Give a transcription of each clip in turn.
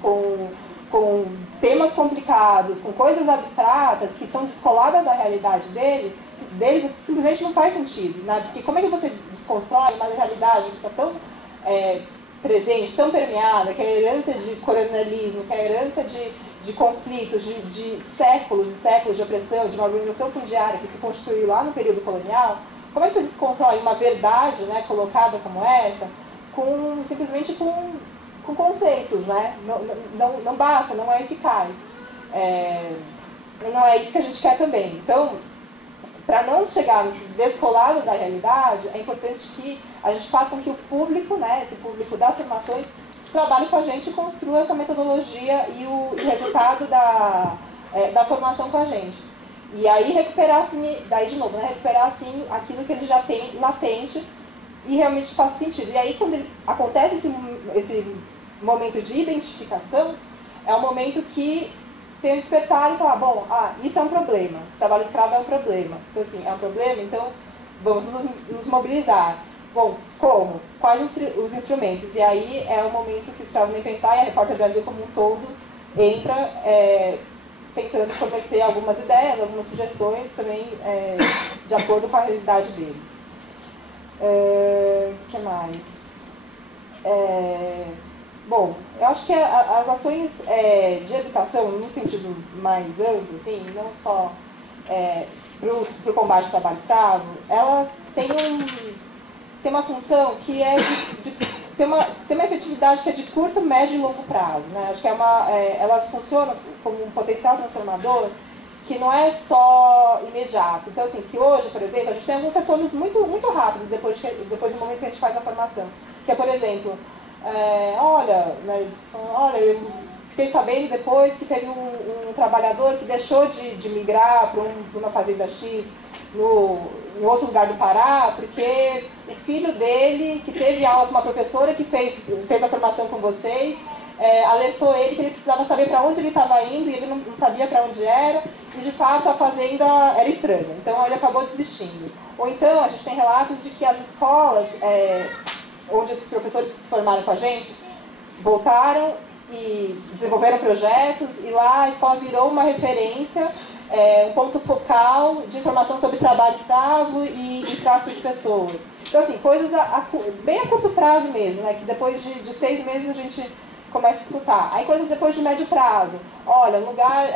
com temas complicados, com coisas abstratas que são descoladas da realidade deles simplesmente não faz sentido, né? Porque como é que você desconstrói uma realidade que está tão presente, tão permeada, que é a herança de coronelismo, que é a herança de conflitos, de séculos e séculos de opressão, de uma organização fundiária que se constituiu lá no período colonial? Como é que você desconstrói uma verdade, né, colocada como essa, simplesmente com conceitos, né? Não basta, não é eficaz. Não é isso que a gente quer também. Então, para não chegarmos descolados da realidade, é importante que a gente faça com que o público, né, esse público das formações, trabalhe com a gente e construa essa metodologia e o resultado da formação com a gente. E aí recuperar, assim, daí de novo, né, recuperar assim, aquilo que ele já tem latente e realmente faz sentido. E aí quando acontece esse momento de identificação, é um momento que tem um despertar e falar, bom, isso é um problema, o trabalho escravo é um problema. Então assim, é um problema, então vamos nos mobilizar. Bom, como? Quais os instrumentos? E aí é o momento que o Escravo Nem Pensar e a Repórter Brasil como um todo entra tentando fornecer algumas ideias, algumas sugestões também de acordo com a realidade deles. O que mais? Bom, eu acho que as ações de educação, no sentido mais amplo, assim, não só para o combate ao trabalho escravo, elas têm uma função que é tem uma efetividade que é de curto, médio e longo prazo, né? Acho que elas funcionam como um potencial transformador que não é só imediato. Então, assim, se hoje, por exemplo, a gente tem alguns retornos muito, muito rápidos depois do momento que a gente faz a formação, que é, por exemplo, olha, eu fiquei sabendo depois que teve um trabalhador que deixou de migrar para uma fazenda X em outro lugar do Pará, porque o filho dele, que teve aula com uma professora que fez a formação com vocês, alertou ele que ele precisava saber para onde ele estava indo e ele não sabia para onde era, e de fato a fazenda era estranha, então ele acabou desistindo. Ou então a gente tem relatos de que as escolas onde esses professores que se formaram com a gente voltaram e desenvolveram projetos, e lá a escola virou uma referência, um ponto focal de informação sobre trabalho escravo e tráfico de pessoas. Então, assim, coisas bem a curto prazo mesmo, né, que depois de 6 meses a gente começa a escutar. Aí coisas depois de médio prazo. Olha, lugar,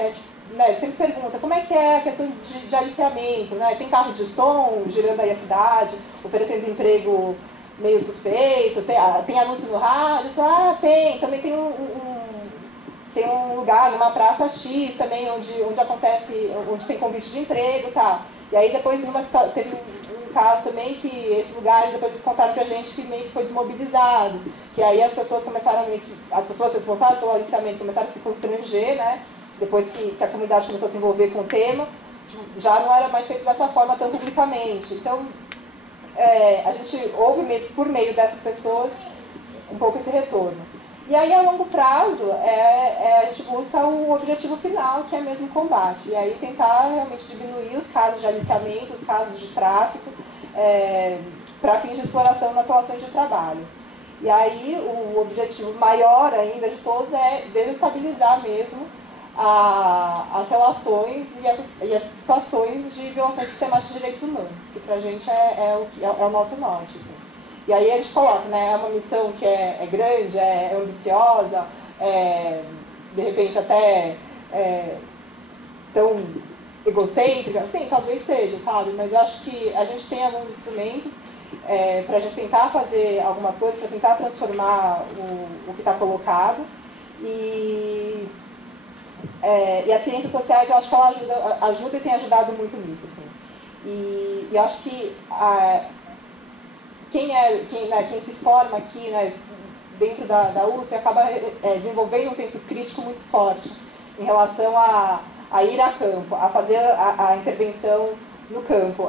né, sempre pergunta, como é que é a questão de aliciamento, né? Tem carro de som girando aí a cidade, oferecendo emprego meio suspeito, tem anúncio no rádio? Tem. Também tem um lugar, numa praça X também, onde tem convite de emprego e tal. E aí depois teve um caso também que esse lugar, depois eles contaram pra gente que meio que foi desmobilizado. Que aí as pessoas responsáveis pelo aliciamento começaram a se constranger, né? Depois que a comunidade começou a se envolver com o tema, já não era mais feito dessa forma tão publicamente. Então, a gente ouve mesmo por meio dessas pessoas um pouco esse retorno. E aí, a longo prazo, a gente busca o objetivo final, que é mesmo o combate. E aí tentar realmente diminuir os casos de aliciamento, os casos de tráfico, para fins de exploração nas relações de trabalho. E aí, o objetivo maior ainda de todos é desestabilizar mesmo as relações e essas situações de violações sistemáticas de direitos humanos, que pra gente é o nosso norte. Assim. E aí a gente coloca, né, é uma missão que é grande, é ambiciosa, de repente até tão egocêntrica, sim, talvez seja, sabe? Mas eu acho que a gente tem alguns instrumentos para a gente tentar fazer algumas coisas, para tentar transformar o que está colocado. E as ciências sociais, eu acho que ela ajuda e tem ajudado muito nisso. Assim. E eu acho que quem se forma aqui, né, dentro da USP acaba desenvolvendo um senso crítico muito forte em relação a ir a campo, a fazer a intervenção no campo,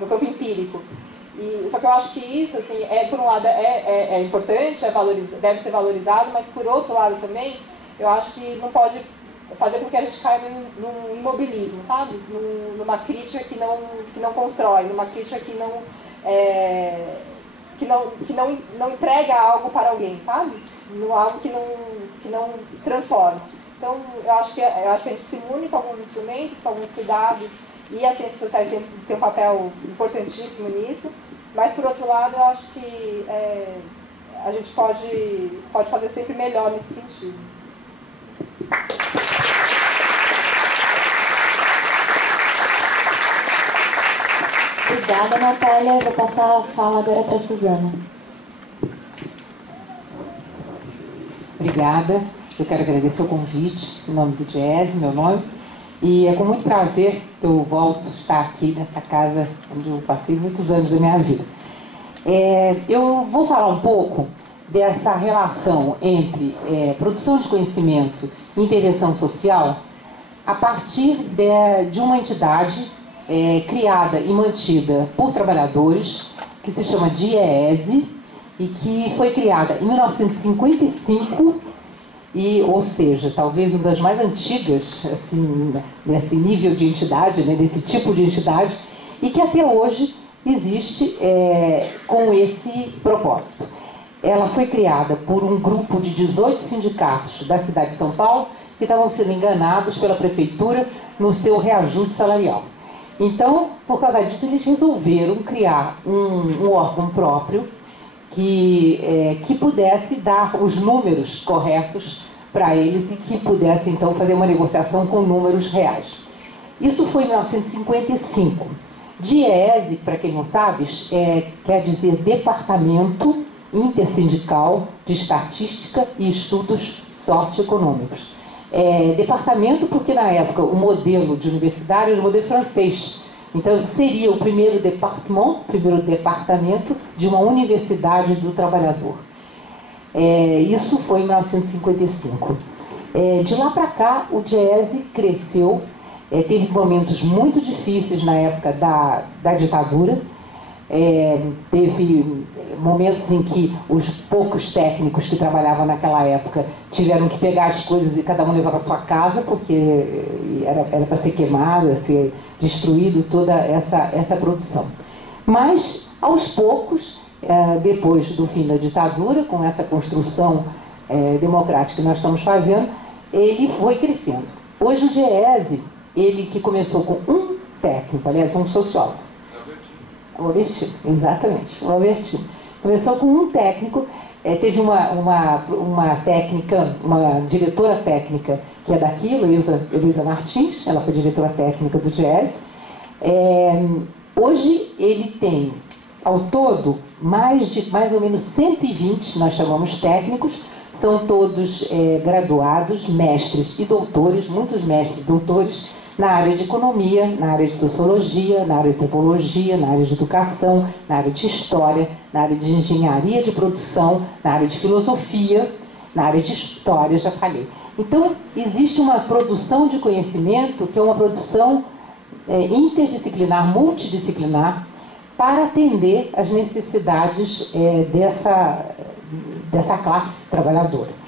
no campo empírico. Só que eu acho que isso, assim, por um lado, é importante, deve ser valorizado, mas por outro lado também, eu acho que não pode fazer com que a gente caia num imobilismo, sabe? Numa crítica que não constrói, numa crítica que não entrega algo para alguém, sabe? no algo que não transforma. Então, eu acho que a gente se une com alguns instrumentos, com alguns cuidados, e as ciências sociais têm um papel importantíssimo nisso, mas, por outro lado, eu acho que a gente pode fazer sempre melhor nesse sentido. Obrigada, Natália. Eu vou passar a fala agora para a Suzana. Obrigada. Eu quero agradecer o convite, em nome do Diese, meu nome. E é com muito prazer que eu volto a estar aqui nessa casa onde eu passei muitos anos da minha vida. Eu vou falar um pouco dessa relação entre produção de conhecimento e intervenção social a partir de uma entidade criada e mantida por trabalhadores, que se chama DIEESE, e que foi criada em 1955, ou seja, talvez uma das mais antigas, assim, nesse nível de entidade, né, desse tipo de entidade, e que até hoje existe com esse propósito. Ela foi criada por um grupo de 18 sindicatos da cidade de São Paulo que estavam sendo enganados pela prefeitura no seu reajuste salarial. Então, por causa disso, eles resolveram criar um órgão próprio que pudesse dar os números corretos para eles e que pudesse, então, fazer uma negociação com números reais. Isso foi em 1955. DIEESE, para quem não sabe, quer dizer Departamento Intersindical de Estatística e Estudos Socioeconômicos. Departamento porque, na época, o modelo de universidade era o modelo francês. Então, seria o primeiro departamento de uma universidade do trabalhador. Isso foi em 1955. De lá para cá, o DIEESE cresceu, teve momentos muito difíceis na época da ditadura, teve momentos em que os poucos técnicos que trabalhavam naquela época tiveram que pegar as coisas e cada um levar para sua casa, porque era para ser queimado, para ser destruído toda essa produção. Mas, aos poucos, depois do fim da ditadura, com essa construção democrática que nós estamos fazendo, ele foi crescendo. Hoje o DIEESE, ele que começou com um técnico, aliás, um sociólogo. O Albertino, exatamente, o Albertino. Começou com um técnico, teve uma técnica, uma diretora técnica que é daqui, Luísa Martins, ela foi diretora técnica do DIEESE. Hoje ele tem, ao todo, mais ou menos 120, nós chamamos técnicos, são todos graduados, mestres e doutores, muitos mestres e doutores, na área de economia, na área de sociologia, na área de antropologia, na área de educação, na área de história, na área de engenharia de produção, na área de filosofia, na área de história, já falei. Então, existe uma produção de conhecimento que é uma produção interdisciplinar, multidisciplinar, para atender às necessidades dessa classe trabalhadora.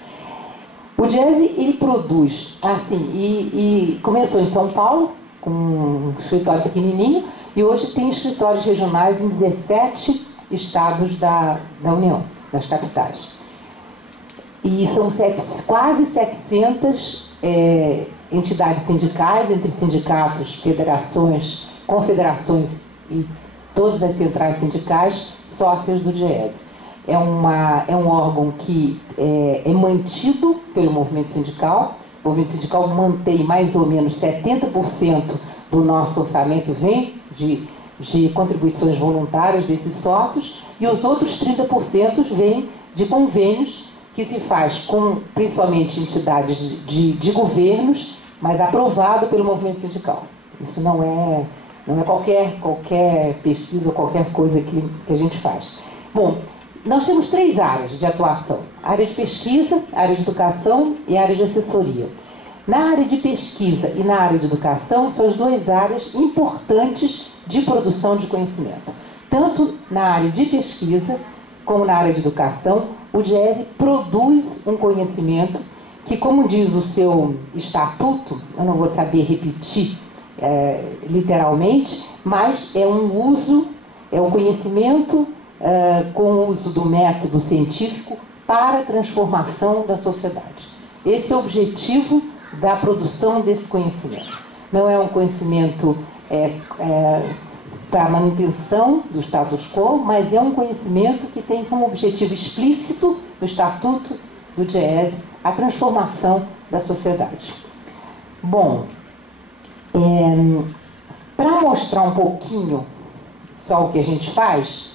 O DIEESE, ele produz, assim, e começou em São Paulo, com um escritório pequenininho, e hoje tem escritórios regionais em 17 estados da União, das capitais. E são quase 700 entidades sindicais, entre sindicatos, federações, confederações e todas as centrais sindicais, sócias do DIEESE. É um órgão que é mantido pelo movimento sindical. O movimento sindical mantém mais ou menos 70% do nosso orçamento vem de contribuições voluntárias desses sócios, e os outros 30% vêm de convênios que se faz com, principalmente, entidades de governos, mas aprovado pelo movimento sindical. Isso não é qualquer pesquisa ou qualquer coisa que a gente faz. Bom, nós temos 3 áreas de atuação: a área de pesquisa, a área de educação e a área de assessoria. Na área de pesquisa e na área de educação são as 2 áreas importantes de produção de conhecimento. Tanto na área de pesquisa como na área de educação, o DIEESE produz um conhecimento que, como diz o seu estatuto, eu não vou saber repetir literalmente, mas é um conhecimento com o uso do método científico para a transformação da sociedade. Esse é o objetivo da produção desse conhecimento. Não é um conhecimento para a manutenção do status quo, mas é um conhecimento que tem como objetivo explícito no Estatuto do DIEESE a transformação da sociedade. Bom, para mostrar um pouquinho só o que a gente faz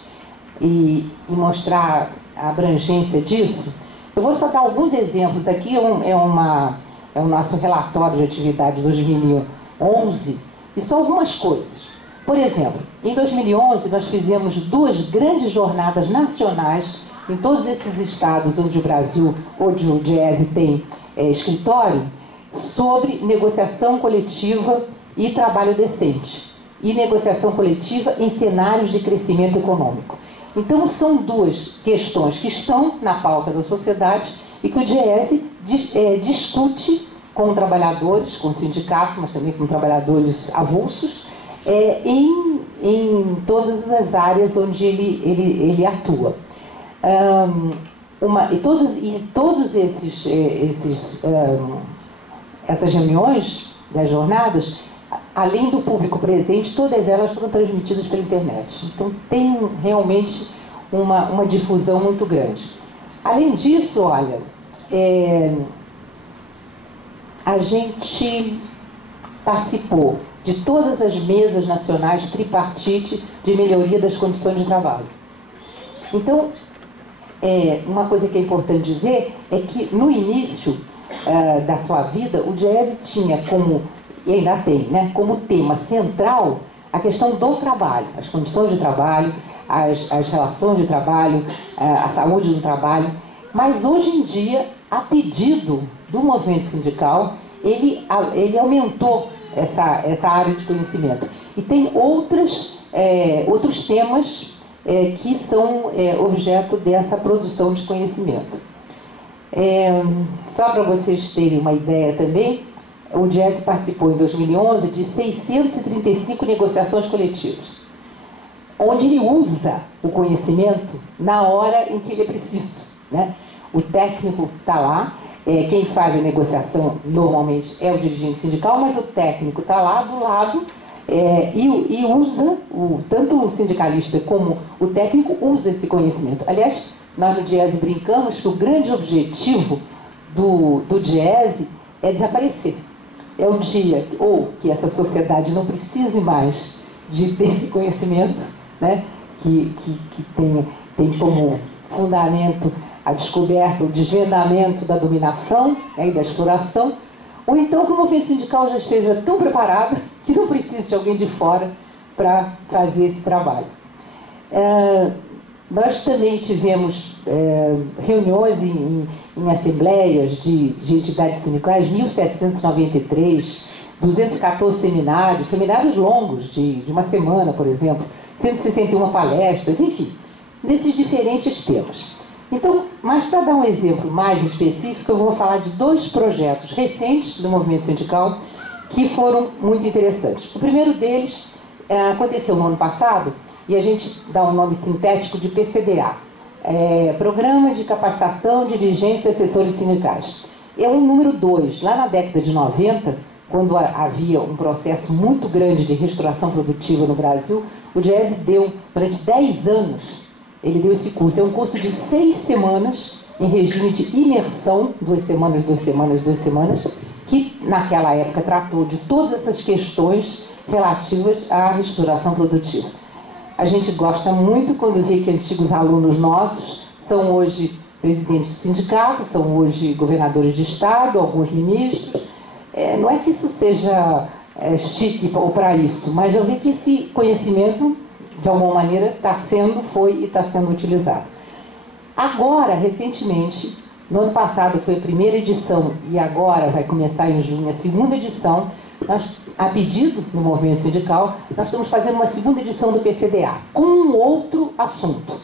e mostrar a abrangência disso, eu vou só dar alguns exemplos aqui. É o nosso relatório de atividade 2011 e só algumas coisas. Por exemplo, em 2011 nós fizemos 2 grandes jornadas nacionais em todos esses estados onde o Brasil, onde o DIEESE tem escritório, sobre negociação coletiva e trabalho decente, e negociação coletiva em cenários de crescimento econômico. Então, são 2 questões que estão na pauta da sociedade e que o DIEESE discute com trabalhadores, com sindicatos, mas também com trabalhadores avulsos, em todas as áreas onde ele atua. Todos essas reuniões das jornadas, além do público presente, todas elas foram transmitidas pela internet. Então tem realmente uma difusão muito grande. Além disso, olha, a gente participou de todas as mesas nacionais tripartite de melhoria das condições de trabalho. Então, uma coisa que é importante dizer é que no início da sua vida, o DIEESE tinha como, e ainda tem, né, como tema central a questão do trabalho, as condições de trabalho, as relações de trabalho, a saúde do trabalho. Mas hoje em dia, a pedido do movimento sindical, ele aumentou essa área de conhecimento. E tem outros temas que são objeto dessa produção de conhecimento. Só para vocês terem uma ideia também, o DIEESE participou em 2011 de 635 negociações coletivas, onde ele usa o conhecimento na hora em que ele é preciso, né? O técnico está lá, quem faz a negociação normalmente é o dirigente sindical, mas o técnico está lá do lado e usa, tanto o sindicalista como o técnico usa esse conhecimento. Aliás, nós no DIEESE brincamos que o grande objetivo do DIEESE é desaparecer. É um dia que essa sociedade não precise mais desse conhecimento, né, que tem como fundamento a descoberta, o desvendamento da dominação, né, e da exploração, ou então que o movimento sindical já esteja tão preparado que não precise de alguém de fora para fazer esse trabalho. Nós também tivemos reuniões em assembleias de entidades sindicais, 1.793, 214 seminários longos, de uma semana, por exemplo, 161 palestras, enfim, nesses diferentes temas. Então, mas para dar um exemplo mais específico, eu vou falar de 2 projetos recentes do movimento sindical que foram muito interessantes. O primeiro deles aconteceu no ano passado, e a gente dá um nome sintético de PCDA, Programa de Capacitação de Dirigentes e Assessores Sindicais. É o número 2. Lá na década de 90, quando havia um processo muito grande de restauração produtiva no Brasil, o DIEESE deu, durante 10 anos, ele deu esse curso. É um curso de 6 semanas, em regime de imersão, 2 semanas, 2 semanas, 2 semanas, que naquela época tratou de todas essas questões relativas à restauração produtiva. A gente gosta muito quando vê que antigos alunos nossos são hoje presidentes de sindicatos, são hoje governadores de estado, alguns ministros. Não é que isso seja chique ou para isso, mas eu vi que esse conhecimento, de alguma maneira, foi e está sendo utilizado. Agora, recentemente, no ano passado foi a primeira edição e agora vai começar em junho a segunda edição. Nós, a pedido do movimento sindical, nós estamos fazendo uma segunda edição do PCDA, com um outro assunto.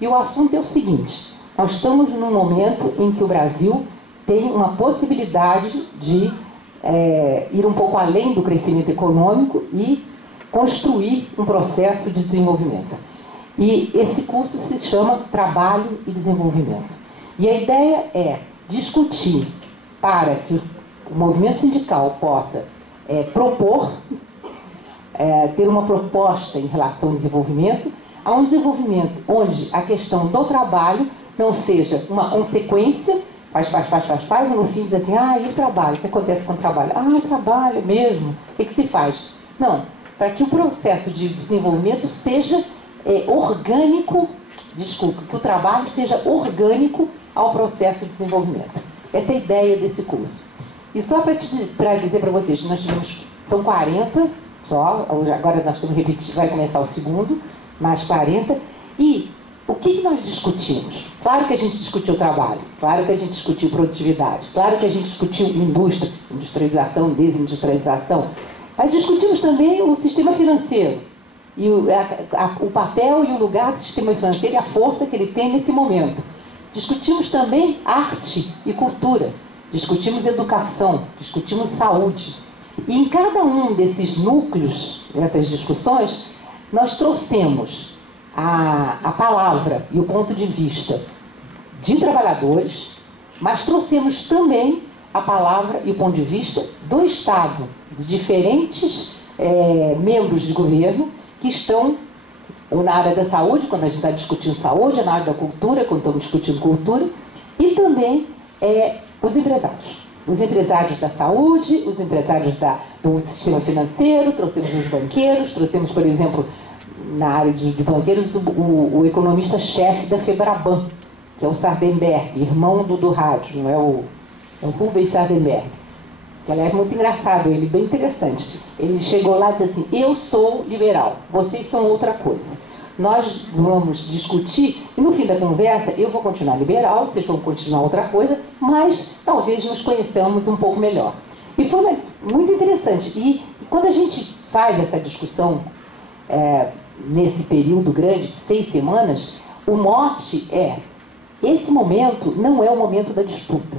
E o assunto é o seguinte: nós estamos num momento em que o Brasil tem uma possibilidade de ir um pouco além do crescimento econômico e construir um processo de desenvolvimento. E esse curso se chama Trabalho e Desenvolvimento. E a ideia é discutir para que o movimento sindical possa propor, ter uma proposta em relação ao desenvolvimento, a um desenvolvimento onde a questão do trabalho não seja uma consequência, faz, e no fim diz assim, e o trabalho? O que acontece com o trabalho? O trabalho mesmo, o que se faz? Não, para que o processo de desenvolvimento seja orgânico, que o trabalho seja orgânico ao processo de desenvolvimento. Essa é a ideia desse curso. E só para dizer para vocês, nós tivemos, são 40 só, agora nós estamos repetindo, vai começar o segundo, mais 40, e o que nós discutimos? Claro que a gente discutiu trabalho, claro que a gente discutiu produtividade, claro que a gente discutiu indústria, industrialização, desindustrialização, mas discutimos também o sistema financeiro, e o papel e o lugar do sistema financeiro e a força que ele tem nesse momento. Discutimos também arte e cultura, discutimos educação, discutimos saúde. E em cada um desses núcleos, dessas discussões, nós trouxemos a palavra e o ponto de vista de trabalhadores, mas trouxemos também a palavra e o ponto de vista do Estado, de diferentes membros de governo que estão ou na área da saúde, quando a gente está discutindo saúde, na área da cultura, quando estamos discutindo cultura, e também os empresários. Os empresários da saúde, os empresários do sistema financeiro, trouxemos os banqueiros, trouxemos, por exemplo, na área de banqueiros, o economista-chefe da Febraban, que é o Sardenberg, irmão do rádio, não é o Rubens Sardenberg. Que, aliás, é muito engraçado, ele bem interessante. Ele chegou lá e disse assim, eu sou liberal, vocês são outra coisa. Nós vamos discutir, e no fim da conversa, eu vou continuar liberal, vocês vão continuar outra coisa, mas talvez nos conheçamos um pouco melhor. E foi muito interessante. E quando a gente faz essa discussão, nesse período grande de 6 semanas, o mote esse momento não é o momento da disputa.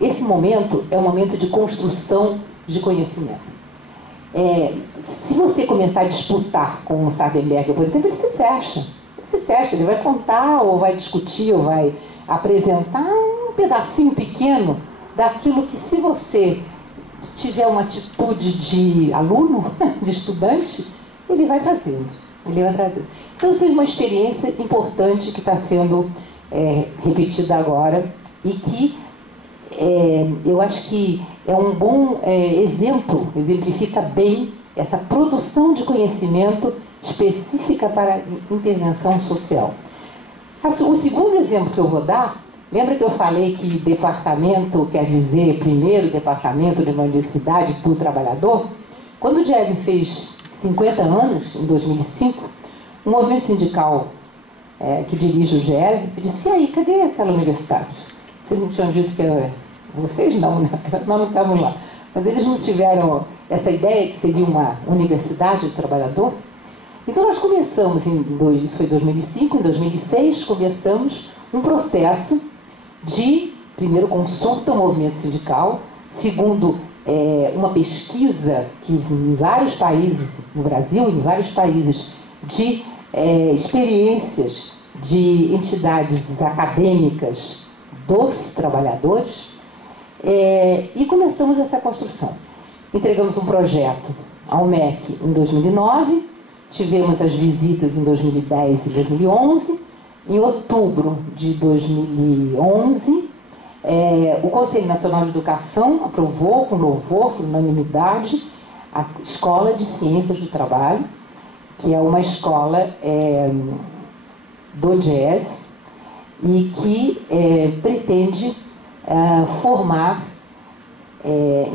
Esse momento é um momento de construção de conhecimento. Se você começar a disputar com o Sardenberg, por exemplo, ele se fecha, ele vai contar, ou vai discutir, ou vai apresentar um pedacinho pequeno daquilo que, se você tiver uma atitude de aluno, de estudante, ele vai trazendo. Então, isso é uma experiência importante que está sendo repetida agora e que eu acho que é um bom exemplo, exemplifica bem essa produção de conhecimento específica para intervenção social. O segundo exemplo que eu vou dar, lembra que eu falei que departamento quer dizer primeiro departamento de uma universidade do trabalhador? Quando o Diese fez 50 anos, em 2005, um movimento sindical que dirige o GES disse, e aí, cadê aquela universidade? Vocês não tinham dito que era... Vocês não, né? Nós não estávamos lá. Mas eles não tiveram essa ideia que seria uma universidade do trabalhador? Então nós começamos, isso foi em 2005, em 2006, começamos um processo de, primeiro, consulta ao movimento sindical, segundo, uma pesquisa que em vários países, no Brasil, em vários países, de experiências de entidades acadêmicas dos trabalhadores, e começamos essa construção. Entregamos um projeto ao MEC em 2009, tivemos as visitas em 2010 e 2011. Em outubro de 2011, o Conselho Nacional de Educação aprovou, com louvor, por unanimidade, a Escola de Ciências do Trabalho, que é uma escola do GES e que pretende formar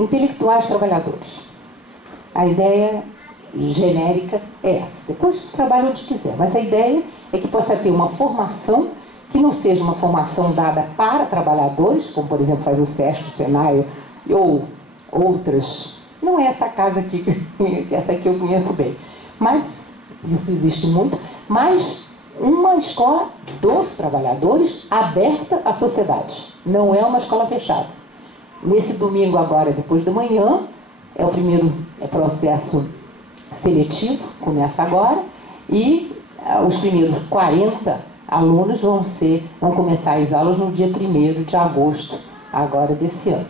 intelectuais trabalhadores. A ideia genérica é essa. Depois trabalha onde quiser, mas a ideia é que possa ter uma formação que não seja uma formação dada para trabalhadores, como por exemplo faz o SESC, o Senai ou outras. Não é essa casa aqui, essa aqui eu conheço bem, mas isso existe muito, mas uma escola dos trabalhadores aberta à sociedade. Não é uma escola fechada. Nesse domingo agora, depois da manhã, é o primeiro processo seletivo, começa agora, e os primeiros 40 alunos vão começar as aulas no dia 1º de agosto, agora desse ano.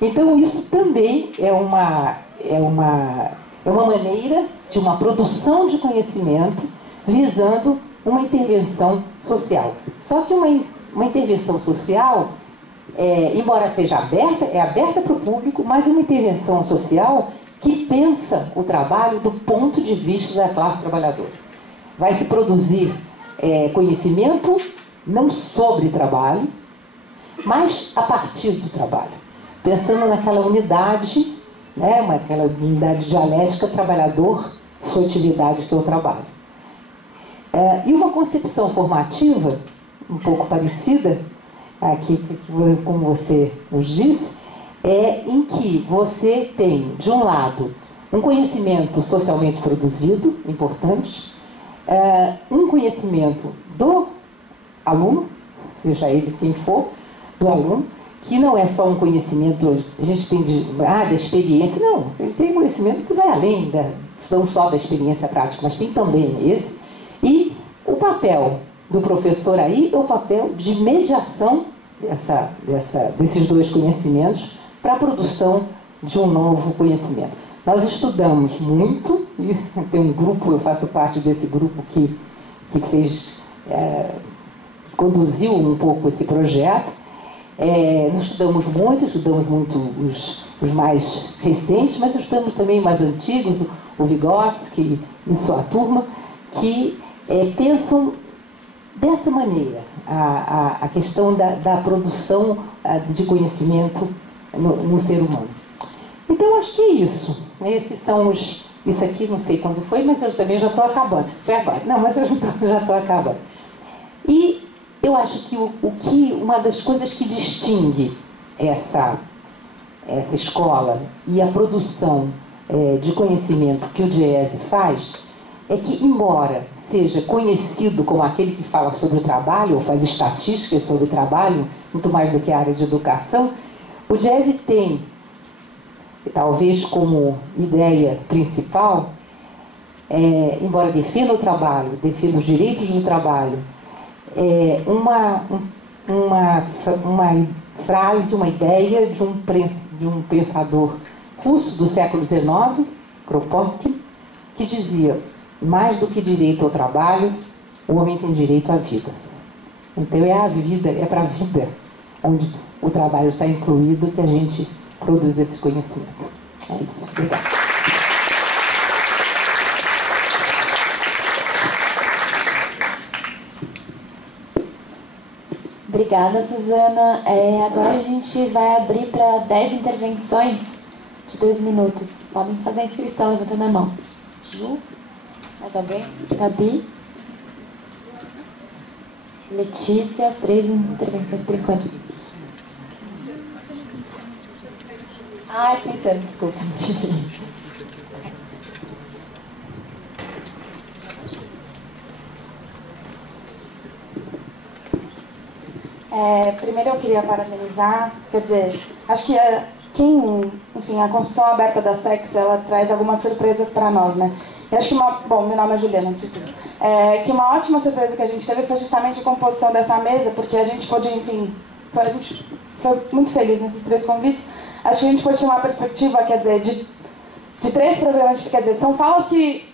Então, isso também é uma maneira de uma produção de conhecimento visando uma intervenção social. Só que uma intervenção social, embora seja aberta, é aberta para o público, mas é uma intervenção social que pensa o trabalho do ponto de vista da classe trabalhadora. Vai se produzir conhecimento não sobre trabalho, mas a partir do trabalho. Pensando naquela unidade, aquela unidade dialética trabalhador, sua atividade que é o trabalho. E uma concepção formativa, um pouco parecida, aqui, como você nos disse, em que você tem, de um lado, um conhecimento socialmente produzido, importante, um conhecimento do aluno, seja ele quem for, do aluno, que não é só um conhecimento, a gente tem da experiência, não, ele tem conhecimento que vai além não só da experiência prática, mas tem também esse. E o papel do professor aí é o papel de mediação desses dois conhecimentos para a produção de um novo conhecimento. Nós estudamos muito, e tem um grupo, eu faço parte desse grupo que conduziu um pouco esse projeto. Nós estudamos muito os mais recentes, mas estudamos também os mais antigos, o Vygotsky e sua turma, que pensam dessa maneira a questão da produção de conhecimento no ser humano. Então, acho que é isso. Esses são os... Isso aqui, não sei quando foi, mas eu também já estou acabando. Foi agora. Não, mas eu já estou acabando. E eu acho que uma das coisas que distingue essa escola e a produção de conhecimento que o Diese faz é que, embora seja conhecido como aquele que fala sobre o trabalho, ou faz estatísticas sobre o trabalho, muito mais do que a área de educação, o Diese tem, talvez como ideia principal, embora defenda o trabalho, defenda os direitos do trabalho, uma frase, uma ideia de um pensador russo do século XIX, Kropotkin, que dizia: mais do que direito ao trabalho, o homem tem direito à vida. Então é para a vida, onde o trabalho está incluído, que a gente produz esse conhecimento. É isso. Obrigada. Obrigada, Suzana. Agora a gente vai abrir para 10 intervenções de 2 minutos. Podem fazer a inscrição levantando a mão. Ju? Mais alguém? Gabi? Letícia, 3 intervenções por enquanto. Ai, tentando, desculpa. Primeiro eu queria parabenizar, quer dizer, acho que a construção aberta da SEX, ela traz algumas surpresas para nós, né? E acho que meu nome é Juliana, antes de tudo. Que uma ótima surpresa que a gente teve foi justamente a composição dessa mesa, porque a gente pôde, a gente foi muito feliz nesses 3 convites. Acho que a gente pode ter uma perspectiva, quer dizer, de 3 programas, quer dizer, são falas que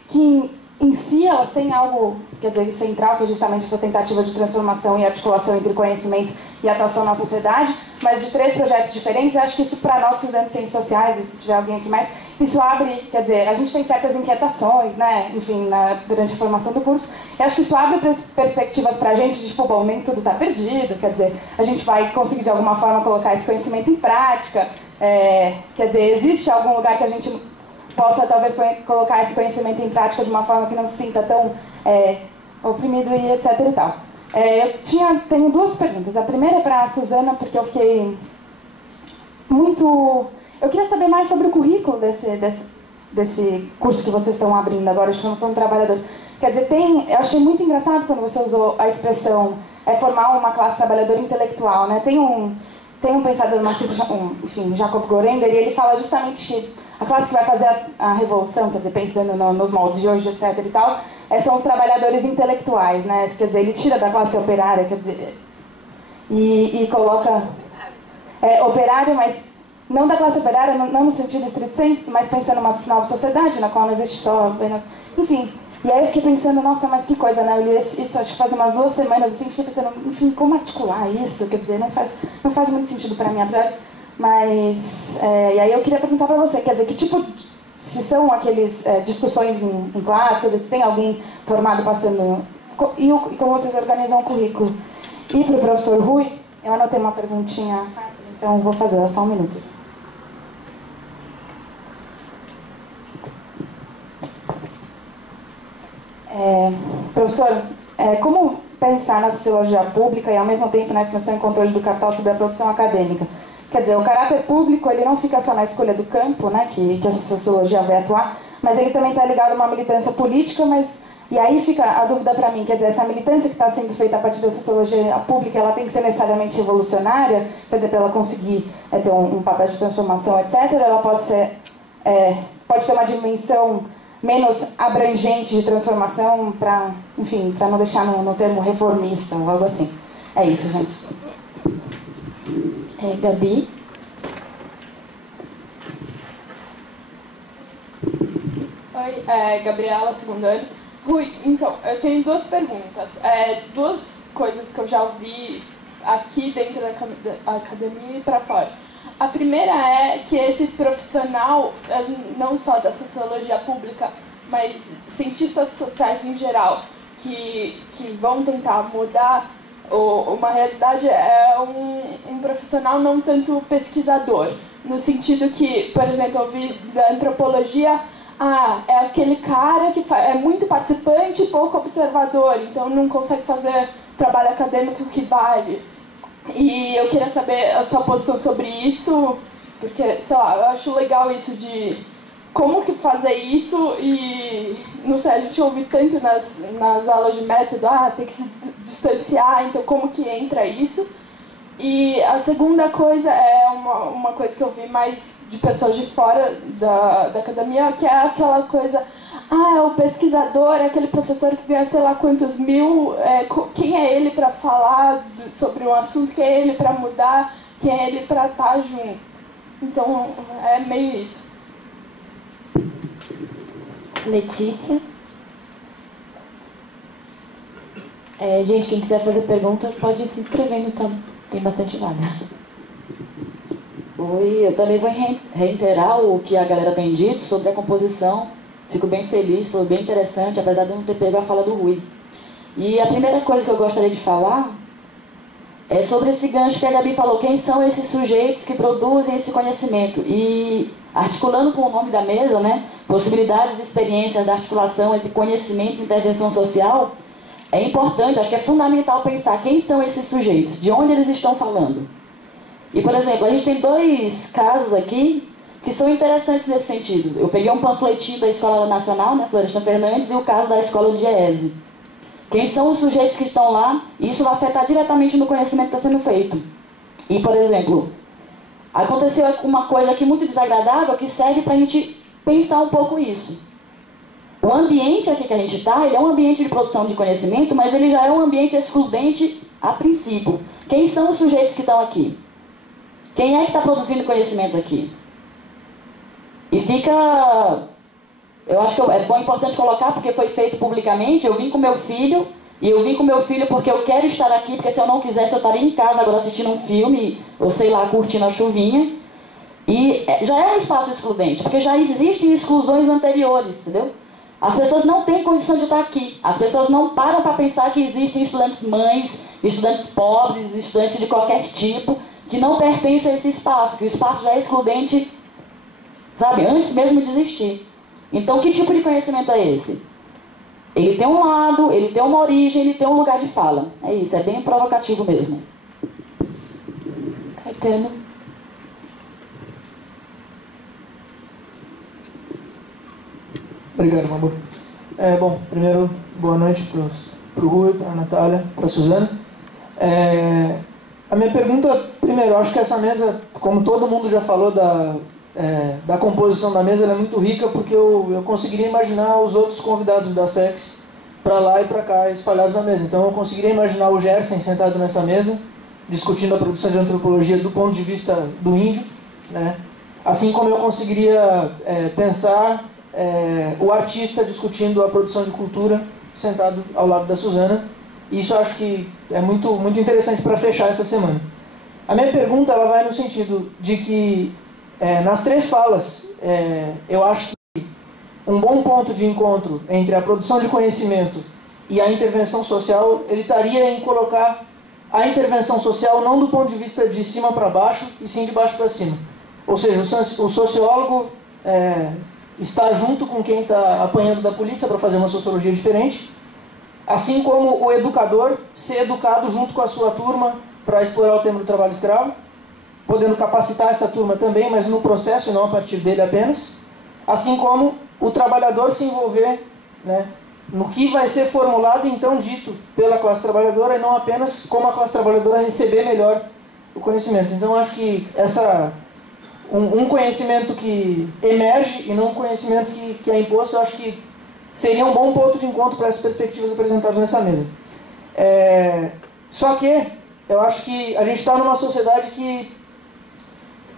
em si elas têm algo, quer dizer, central, que é justamente essa tentativa de transformação e articulação entre conhecimento e atuação na sociedade, mas de 3 projetos diferentes. Eu acho que isso, para nós, estudantes de ciências sociais, e se tiver alguém aqui mais, isso abre, quer dizer, a gente tem certas inquietações, né, enfim, durante a formação do curso, e acho que isso abre perspectivas para a gente de, bom, nem tudo está perdido, quer dizer, a gente vai conseguir, de alguma forma, colocar esse conhecimento em prática, quer dizer, existe algum lugar que a gente possa, talvez, colocar esse conhecimento em prática de uma forma que não se sinta tão oprimido e etc e tal. Tenho 2 perguntas. A primeira é para a Suzana, porque eu fiquei muito... Eu queria saber mais sobre o currículo desse curso que vocês estão abrindo agora, de formação do trabalhador. Quer dizer, eu achei muito engraçado quando você usou a expressão formar uma classe trabalhadora intelectual, né? Tem um pensador marxista, Jacob Gorenger, e ele fala justamente que a classe que vai fazer a revolução, quer dizer, pensando nos moldes de hoje, etc. e tal, são os trabalhadores intelectuais, né? Quer dizer, ele tira da classe operária, quer dizer, e coloca operário, mas não da classe operária, não no sentido estrito sensu, mas pensando numa nova sociedade na qual não existe só apenas... Enfim, e aí eu fiquei pensando, nossa, mas que coisa, né? Eu li isso acho que faz umas 2 semanas, assim, fiquei pensando, enfim, como articular isso? Quer dizer, não faz muito sentido para mim, mas... e aí eu queria perguntar para você, quer dizer, que tipo... Se são aqueles discussões em classe, quer dizer, se tem alguém formado passando... E como vocês organizam o currículo? E para o professor Rui, eu anotei uma perguntinha, então vou fazer, só um minuto. Professor, como pensar na sociologia pública e ao mesmo tempo na expansão e controle do capital sobre a produção acadêmica? Quer dizer, o caráter público ele não fica só na escolha do campo, né, que essa sociologia vai atuar, mas ele também está ligado a uma militância política, e aí fica a dúvida para mim, quer dizer, essa militância que está sendo feita a partir da sociologia pública, ela tem que ser necessariamente revolucionária, quer dizer, para ela conseguir ter um papel de transformação, etc., ela pode ter uma dimensão menos abrangente de transformação para, enfim, para não deixar no termo reformista ou algo assim. É isso, gente. Gabi? Oi, Gabriela, segundo ano. Rui, então, eu tenho 2 perguntas. 2 coisas que eu já ouvi aqui dentro da academia e para fora. A primeira é que esse profissional, não só da sociologia pública, mas cientistas sociais em geral, que vão tentar mudar uma realidade, é um profissional não tanto pesquisador, no sentido que, por exemplo, eu vi da antropologia, é aquele cara que é muito participante e pouco observador, então não consegue fazer trabalho acadêmico que vale. E eu queria saber a sua posição sobre isso, porque, sei lá, eu acho legal isso de como que fazer isso e, não sei, a gente ouve tanto nas aulas de método, tem que se distanciar, então como que entra isso? E a segunda coisa é uma coisa que eu vi mais de pessoas de fora da academia, que é aquela coisa, o pesquisador é aquele professor que ganha sei lá quantos mil, quem é ele para falar sobre um assunto, quem é ele para mudar, quem é ele para estar junto. Então, é meio isso. Letícia? Gente, quem quiser fazer perguntas pode ir se inscrevendo, tá? Tem bastante vaga. Oi, eu também vou reiterar o que a galera tem dito sobre a composição. Fico bem feliz, foi bem interessante, apesar de não ter pego a fala do Rui. E a primeira coisa que eu gostaria de falar é sobre esse gancho que a Gabi falou. Quem são esses sujeitos que produzem esse conhecimento? E articulando com o nome da mesa, né, possibilidades e experiências da articulação entre conhecimento e intervenção social, é importante, acho que é fundamental pensar quem são esses sujeitos, de onde eles estão falando. E, por exemplo, a gente tem 2 casos aqui que são interessantes nesse sentido. Eu peguei um panfletinho da Escola Nacional, né, Florestan Fernandes, e o caso da Escola do Diese. Quem são os sujeitos que estão lá, e isso vai afetar diretamente no conhecimento que está sendo feito. E, por exemplo, aconteceu uma coisa aqui muito desagradável que serve para a gente pensar um pouco isso. O ambiente aqui que a gente está, ele é um ambiente de produção de conhecimento, mas ele já é um ambiente excludente a princípio. Quem são os sujeitos que estão aqui? Quem é que está produzindo conhecimento aqui? E fica... Eu acho que é importante colocar, porque foi feito publicamente. Eu vim com meu filho, e eu vim com meu filho porque eu quero estar aqui, porque se eu não quisesse eu estaria em casa agora assistindo um filme, ou sei lá, curtindo a chuvinha. E já é um espaço excludente, porque já existem exclusões anteriores, entendeu? As pessoas não têm condição de estar aqui. As pessoas não param para pensar que existem estudantes mães, estudantes pobres, estudantes de qualquer tipo, que não pertencem a esse espaço, que o espaço já é excludente, sabe, antes mesmo de existir. Então, que tipo de conhecimento é esse? Ele tem um lado, ele tem uma origem, ele tem um lugar de fala. É isso, é bem provocativo mesmo. Caetano? Obrigado, Mabu. Bom, primeiro, boa noite para o Rui, para a Natália, para a Suzana. A minha pergunta, primeiro, eu acho que essa mesa, como todo mundo já falou da composição da mesa ela é muito rica, porque eu conseguiria imaginar os outros convidados da SEX para lá e para cá, espalhados na mesa. Então eu conseguiria imaginar o Gerson sentado nessa mesa, discutindo a produção de antropologia do ponto de vista do índio, né? Assim como eu conseguiria pensar o artista discutindo a produção de cultura, sentado ao lado da Suzana. Isso eu acho que é muito, muito interessante para fechar essa semana. A minha pergunta ela vai no sentido de que, nas 3 falas, eu acho que um bom ponto de encontro entre a produção de conhecimento e a intervenção social, ele estaria em colocar a intervenção social não do ponto de vista de cima para baixo, e sim de baixo para cima. Ou seja, o sociólogo está junto com quem está apanhando da polícia para fazer uma sociologia diferente, assim como o educador ser educado junto com a sua turma para explorar o tema do trabalho escravo, podendo capacitar essa turma também, mas no processo e não a partir dele apenas, assim como o trabalhador se envolver, né, no que vai ser formulado e então dito pela classe trabalhadora, e não apenas como a classe trabalhadora receber melhor o conhecimento. Então acho que um conhecimento que emerge e não um conhecimento que é imposto, eu acho que seria um bom ponto de encontro para essas perspectivas apresentadas nessa mesa. Só que eu acho que a gente está numa sociedade que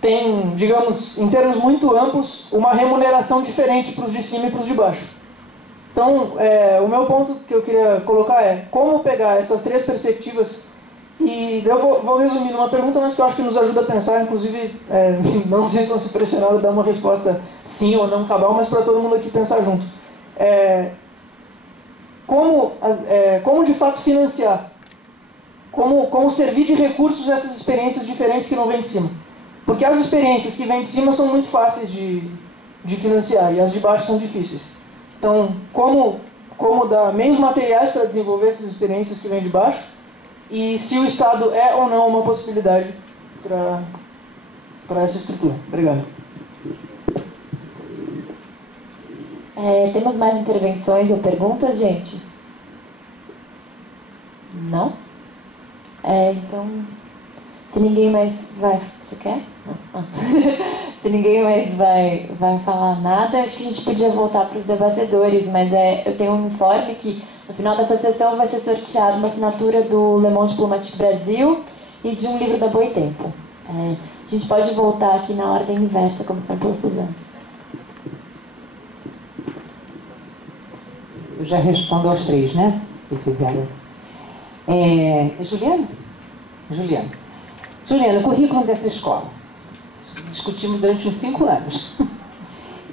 tem, digamos, em termos muito amplos, uma remuneração diferente para os de cima e para os de baixo. Então, o meu ponto que eu queria colocar é como pegar essas 3 perspectivas, e eu vou resumir numa pergunta, mas que eu acho que nos ajuda a pensar, inclusive, não sintam-se pressionados a dar uma resposta sim ou não cabal, mas para todo mundo aqui pensar junto. Como de fato financiar? Como servir de recursos essas experiências diferentes que não vêm de cima? Porque as experiências que vêm de cima são muito fáceis de financiar, e as de baixo são difíceis. Então, como dar meios materiais para desenvolver essas experiências que vêm de baixo, e se o Estado é ou não uma possibilidade para essa estrutura. Obrigado. Temos mais intervenções ou perguntas, gente? Não? Então, se ninguém mais vai... Você quer? Não. Se ninguém mais vai falar nada, acho que a gente podia voltar para os debatedores, mas eu tenho um informe que no final dessa sessão vai ser sorteada uma assinatura do Le Monde Diplomatique Brasil e de um livro da Boitempo. A gente pode voltar aqui na ordem inversa, como foi pela Suzana. Eu já respondo aos 3, né? Que fizeram. Juliana, o currículo dessa escola. Discutimos durante uns 5 anos.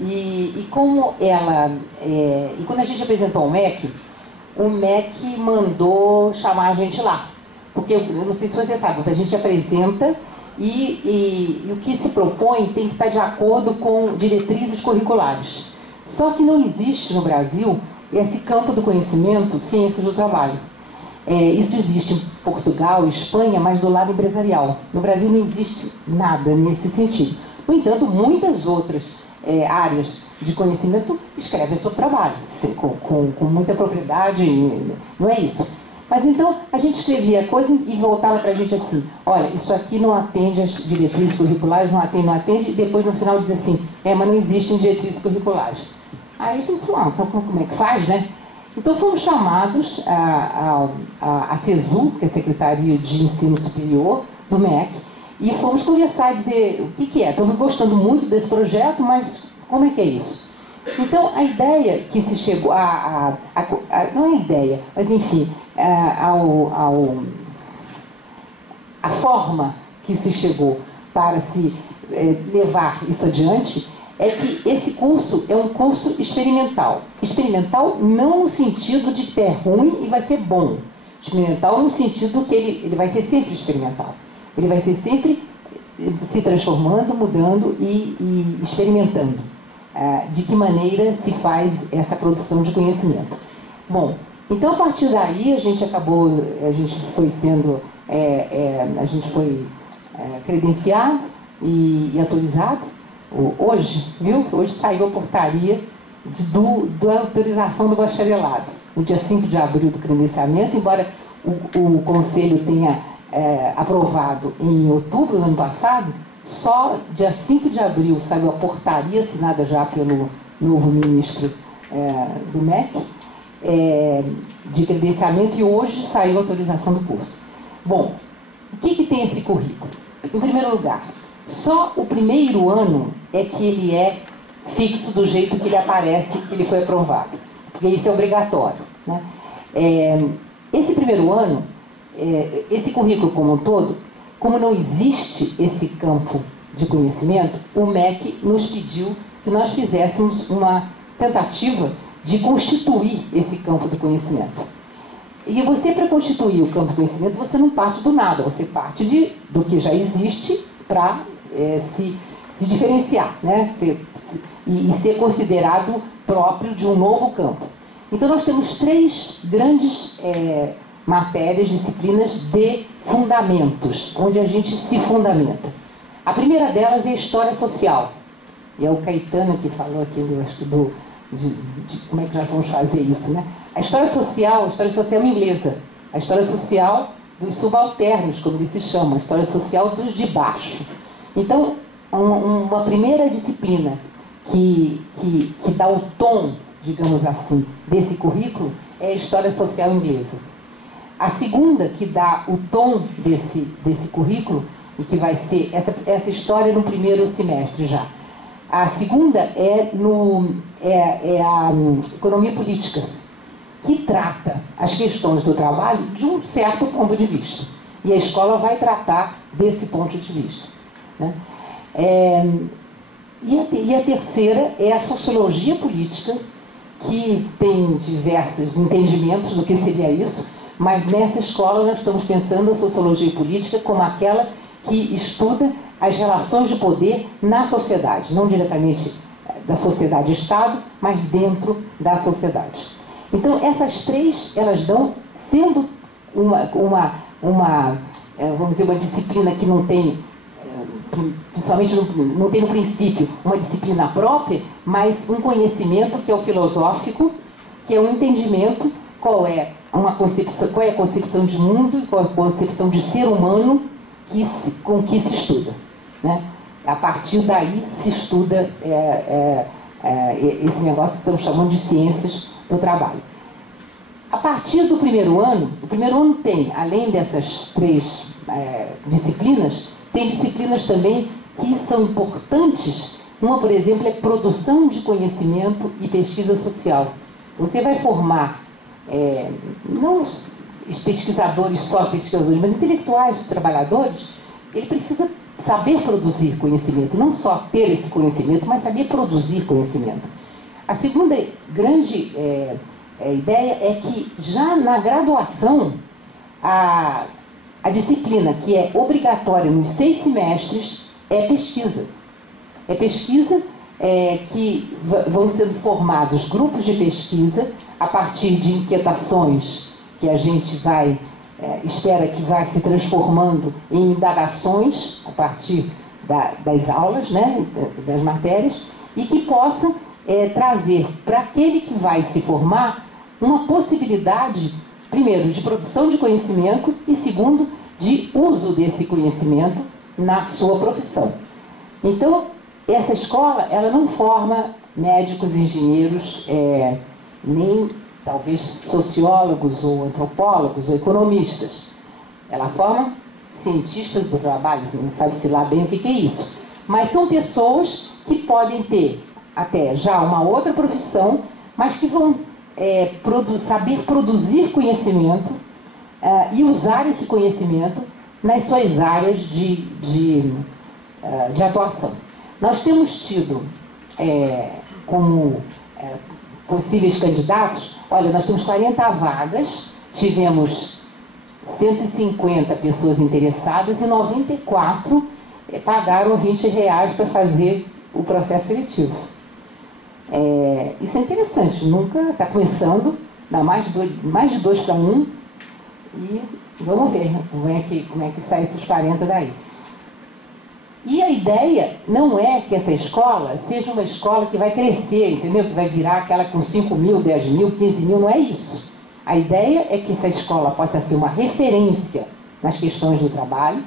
E como ela... e quando a gente apresentou o MEC mandou chamar a gente lá. Porque, eu não sei se você sabe, a gente apresenta e o que se propõe tem que estar de acordo com diretrizes curriculares. Só que não existe no Brasil esse campo do conhecimento, ciências do trabalho. Isso existe em Portugal, Espanha, mas do lado empresarial. No Brasil não existe nada nesse sentido. No entanto, muitas outras áreas de conhecimento escrevem sobre trabalho, com muita propriedade, não é isso. Mas então, a gente escrevia a coisa e voltava para a gente assim, olha, isso aqui não atende às diretrizes curriculares, não atende, e depois no final diz assim, mas não existem diretrizes curriculares. Aí a gente falou, então como é que faz, né? Então fomos chamados a CESU, que é a Secretaria de Ensino Superior do MEC, e fomos conversar e dizer o que é. Estamos gostando muito desse projeto, mas como é que é isso? Então a ideia que se chegou, não é a ideia, mas enfim, a forma que se chegou para se levar isso adiante é que esse curso é um curso experimental. Experimental não no sentido de que é ruim e vai ser bom. Experimental no sentido que ele vai ser sempre experimental. Ele vai ser sempre se transformando, mudando e experimentando. De que maneira se faz essa produção de conhecimento. Bom, então a partir daí a gente foi sendo, a gente foi credenciado e autorizado. Hoje, viu? Hoje saiu a portaria da autorização do bacharelado. No dia 5 de abril do credenciamento, embora o Conselho tenha aprovado em outubro do ano passado, Só dia 5 de abril saiu a portaria, assinada já pelo novo ministro do MEC, de credenciamento, e hoje saiu a autorização do curso. Bom, o que tem esse currículo? Em primeiro lugar, só o primeiro ano é que ele é fixo do jeito que ele aparece, que ele foi aprovado, porque isso é obrigatório, né? Esse primeiro ano, esse currículo como um todo, como não existe esse campo de conhecimento, o MEC nos pediu que nós fizéssemos uma tentativa de constituir esse campo do conhecimento. E você, para constituir o campo do conhecimento, você não parte do nada, você parte do que já existe para se diferenciar, né? E ser considerado próprio de um novo campo. Então, nós temos 3 grandes matérias, disciplinas de fundamentos, onde a gente se fundamenta. A primeira delas é a História Social. E é o Caetano que falou aqui, eu acho que de como é que nós vamos fazer isso, né? A História Social inglesa, a História Social dos subalternos, como eles se chamam, a História Social dos de baixo. Então, uma primeira disciplina que dá o tom, digamos assim, desse currículo é a História Social inglesa. A segunda, que dá o tom desse currículo, e que vai ser essa história no primeiro semestre já. A segunda é a economia política, que trata as questões do trabalho de um certo ponto de vista. E a escola vai tratar desse ponto de vista, né? E a terceira é a sociologia política, que tem diversos entendimentos do que seria isso, mas nessa escola nós estamos pensando a sociologia política como aquela que estuda as relações de poder na sociedade, não diretamente da sociedade-estado, mas dentro da sociedade. Então, essas 3, elas dão, sendo vamos dizer, uma disciplina que não tem, principalmente não tem no princípio uma disciplina própria, mas um conhecimento que é o filosófico, que é um entendimento qual é a concepção de mundo e qual é a concepção de ser humano com que se estuda, né? A partir daí se estuda esse negócio que estamos chamando de ciências do trabalho. A partir do primeiro ano, o primeiro ano tem, além dessas 3 disciplinas, tem disciplinas também que são importantes. Uma, por exemplo, é produção de conhecimento e pesquisa social. Você vai formar, não pesquisadores, só pesquisadores, mas intelectuais, trabalhadores. Ele precisa saber produzir conhecimento, não só ter esse conhecimento, mas saber produzir conhecimento. A segunda grande ideia é que já na graduação, a disciplina que é obrigatória nos 6 semestres é pesquisa. É pesquisa que vão sendo formados grupos de pesquisa a partir de inquietações que a gente espera que vai se transformando em indagações a partir das aulas, né, das matérias, e que possam trazer para aquele que vai se formar uma possibilidade, primeiro, de produção de conhecimento e, segundo, de uso desse conhecimento na sua profissão. Então, essa escola, ela não forma médicos, engenheiros, nem talvez sociólogos ou antropólogos ou economistas. Ela forma cientistas do trabalho, não sabe-se lá bem o que é isso. Mas são pessoas que podem ter até já uma outra profissão, mas que vão saber produzir conhecimento e usar esse conhecimento nas suas áreas de atuação. Nós temos tido como possíveis candidatos, olha, nós temos 40 vagas, tivemos 150 pessoas interessadas e 94 pagaram R$20 para fazer o processo seletivo. Isso é interessante, nunca está começando, dá mais de 2 para 1 e vamos ver como é que sai esses 40 daí. E a ideia não é que essa escola seja uma escola que vai crescer, entendeu? Que vai virar aquela com 5 mil, 10 mil, 15 mil, não é isso. A ideia é que essa escola possa ser uma referência nas questões do trabalho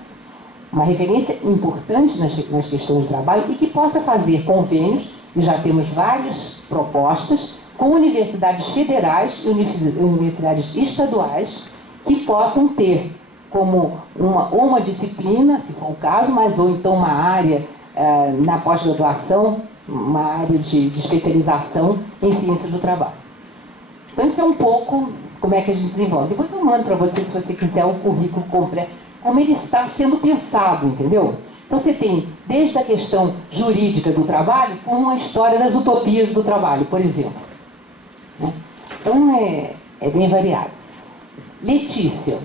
uma referência importante nas questões de trabalho e que possa fazer convênios, e já temos várias propostas, com universidades federais e universidades estaduais que possam ter como uma disciplina, se for o caso, mas ou então uma área na pós-graduação, uma área de especialização em ciências do trabalho. Então isso é um pouco como é que a gente desenvolve. Depois eu mando para você, se você quiser, o currículo completo, como ele está sendo pensado, entendeu? Então você tem desde a questão jurídica do trabalho, como uma história das utopias do trabalho, por exemplo. Né? Então é bem variado. Letícia.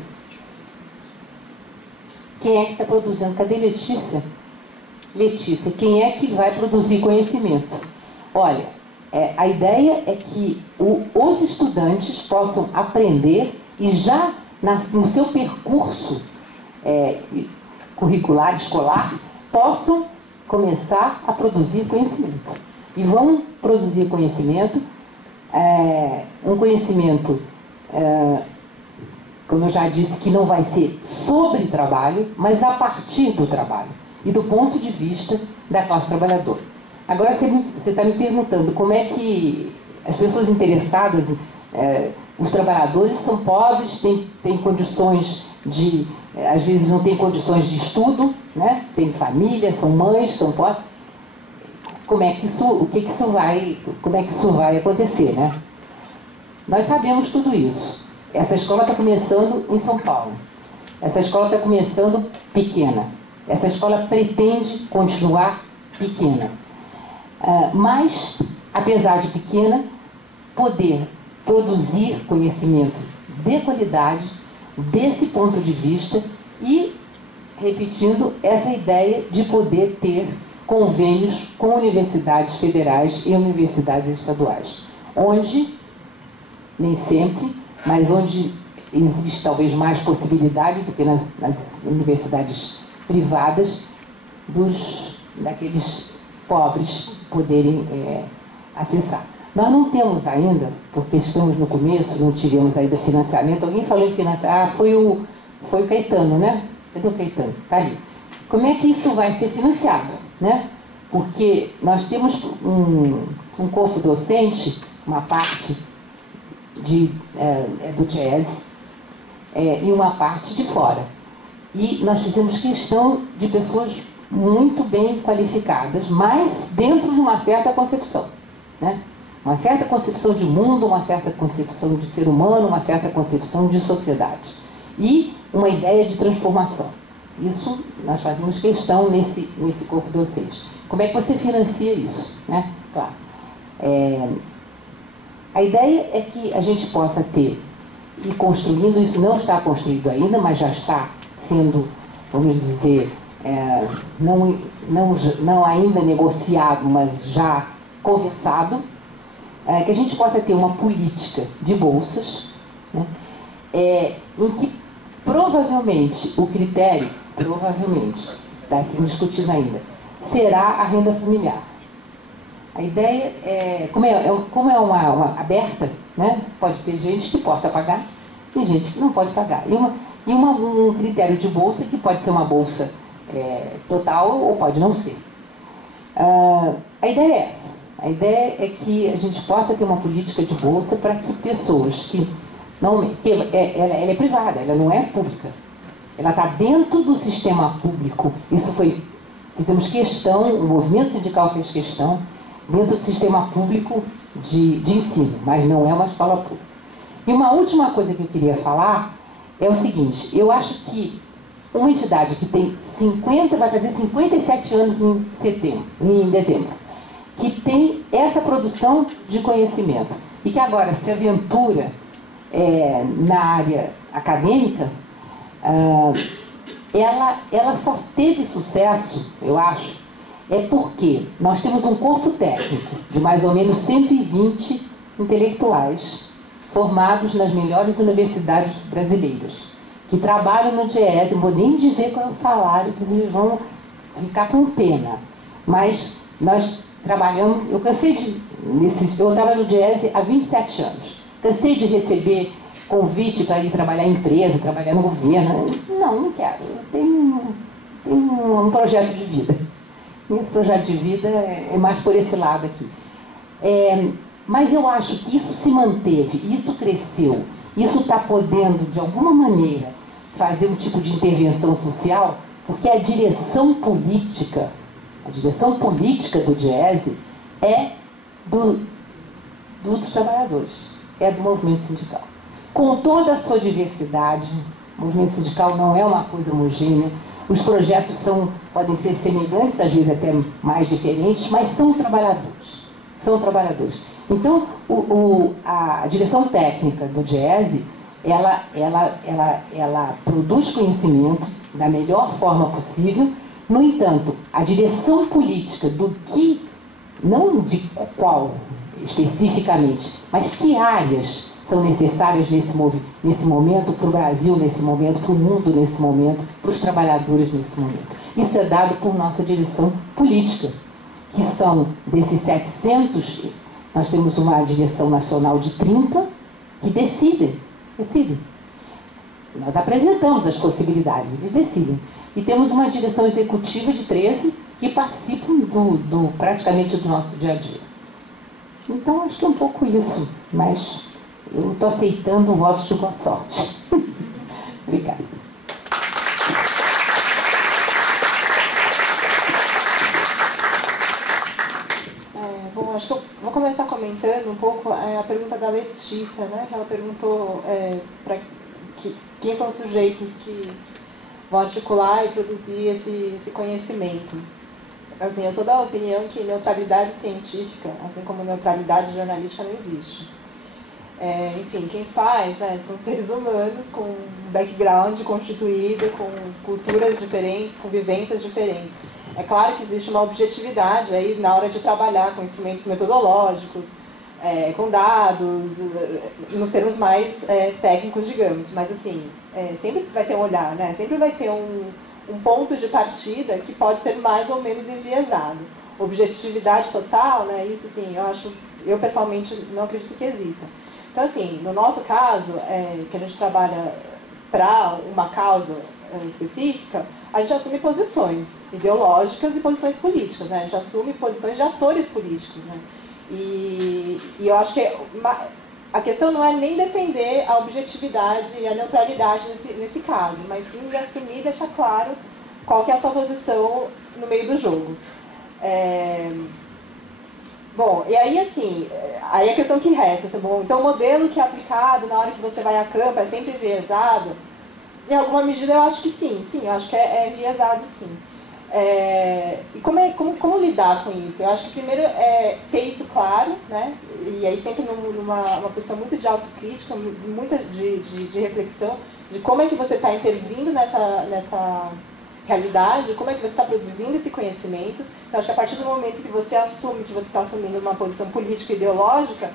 Quem é que está produzindo? Cadê Letícia? Letícia, quem é que vai produzir conhecimento? Olha, a ideia é que os estudantes possam aprender e já no seu percurso curricular, escolar, possam começar a produzir conhecimento. E vão produzir conhecimento, um conhecimento, como eu já disse, que não vai ser sobre trabalho, mas a partir do trabalho e do ponto de vista da classe trabalhadora. Agora você está me perguntando como é que as pessoas interessadas, os trabalhadores são pobres, têm condições de, às vezes não têm condições de estudo, né? Têm família, são mães, são pobres. Como é que isso vai acontecer, né? Nós sabemos tudo isso. Essa escola está começando em São Paulo. Essa escola está começando pequena. Essa escola pretende continuar pequena. Mas, apesar de pequena, poder produzir conhecimento de qualidade, desse ponto de vista, e, repetindo, essa ideia de poder ter convênios com universidades federais e universidades estaduais, onde, nem sempre, mas onde existe talvez mais possibilidade do que nas universidades privadas, daqueles pobres poderem acessar. Nós não temos ainda, porque estamos no começo, não tivemos ainda financiamento. Alguém falou em financiamento? Foi o Caetano, né? Cadê o Caetano? Está ali. Como é que isso vai ser financiado, né? Porque nós temos um corpo docente, uma parte do Diese, e uma parte de fora. E nós fizemos questão de pessoas muito bem qualificadas, mas dentro de uma certa concepção, né? Uma certa concepção de mundo, uma certa concepção de ser humano, uma certa concepção de sociedade. E uma ideia de transformação. Isso nós fazemos questão nesse corpo docente. Como é que você financia isso, né? Claro. A ideia é que a gente possa ter, e construindo, isso não está construído ainda, mas já está sendo, vamos dizer, não ainda negociado, mas já conversado, que a gente possa ter uma política de bolsas, né, em que provavelmente o critério, está sendo discutido ainda, será a renda familiar. A ideia como é uma aberta, né, pode ter gente que possa pagar e gente que não pode pagar. E um critério de bolsa que pode ser uma bolsa total ou pode não ser. A ideia é essa. A ideia é que a gente possa ter uma política de bolsa para que pessoas que não... ela é privada, ela não é pública. Ela está dentro do sistema público. Fizemos questão, o movimento sindical fez questão, dentro do sistema público de ensino, mas não é uma escola pública. E uma última coisa que eu queria falar é o seguinte: eu acho que uma entidade que tem vai fazer 57 anos em dezembro, que tem essa produção de conhecimento e que agora se aventura na área acadêmica, ela só teve sucesso, eu acho, porque nós temos um corpo técnico de mais ou menos 120 intelectuais formados nas melhores universidades brasileiras, que trabalham no Diese. Não vou nem dizer qual é o salário, porque eles vão ficar com pena, mas nós trabalhamos, eu trabalho no Diese há 27 anos, cansei de receber convite para ir trabalhar em empresa, trabalhar no governo. Não quero, um projeto de vida. E esse projeto de vida é mais por esse lado aqui. Mas eu acho que isso se manteve, isso cresceu, isso está podendo, de alguma maneira, fazer um tipo de intervenção social, porque a direção política do Diese é dos trabalhadores, é do movimento sindical. Com toda a sua diversidade, o movimento sindical não é uma coisa homogênea, os projetos podem ser semelhantes, às vezes até mais diferentes, mas são trabalhadores. São trabalhadores. Então, a direção técnica do Diese, ela produz conhecimento da melhor forma possível. No entanto, a direção política do que, não de qual especificamente, mas que áreas são necessárias nesse momento para o Brasil, nesse momento, para o mundo nesse momento, para os trabalhadores nesse momento. Isso é dado por nossa direção política, que são desses 700, nós temos uma direção nacional de 30 que decidem. Nós apresentamos as possibilidades, eles decidem. E temos uma direção executiva de 13 que participam praticamente do nosso dia a dia. Então, acho que é um pouco isso, mas eu estou aceitando o voto de boa sorte. Obrigada. Bom, acho que eu vou começar comentando um pouco a pergunta da Letícia, né? Que ela perguntou quem são os sujeitos que vão articular e produzir esse conhecimento. Assim, eu sou da opinião que neutralidade científica, assim como neutralidade jornalística, não existe. Enfim, quem faz são seres humanos com um background constituído, com culturas diferentes, com vivências diferentes. É claro que existe uma objetividade aí na hora de trabalhar com instrumentos metodológicos, com dados, nos termos mais técnicos, digamos. Mas, assim, sempre vai ter um olhar, né? Sempre vai ter um ponto de partida que pode ser mais ou menos enviesado. Objetividade total, né? Isso, assim, eu pessoalmente não acredito que exista. Então, assim, no nosso caso, que a gente trabalha para uma causa específica, a gente assume posições ideológicas e posições políticas, né? A gente assume posições de atores políticos, né? E eu acho que a questão não é nem defender a objetividade e a neutralidade nesse caso, mas sim de assumir e deixar claro qual que é a sua posição no meio do jogo. Bom, e aí assim, aí a questão que resta, assim, bom, então o modelo que é aplicado na hora que você vai a campo é sempre enviesado? Em alguma medida eu acho que sim, eu acho que é enviesado sim. E como lidar com isso? Eu acho que primeiro é ter isso claro, né? E aí sempre numa posição muito de autocrítica, muita de reflexão, de como é que você está intervindo nessa realidade, como é que você está produzindo esse conhecimento. Então acho que a partir do momento que você assume que você está assumindo uma posição política e ideológica,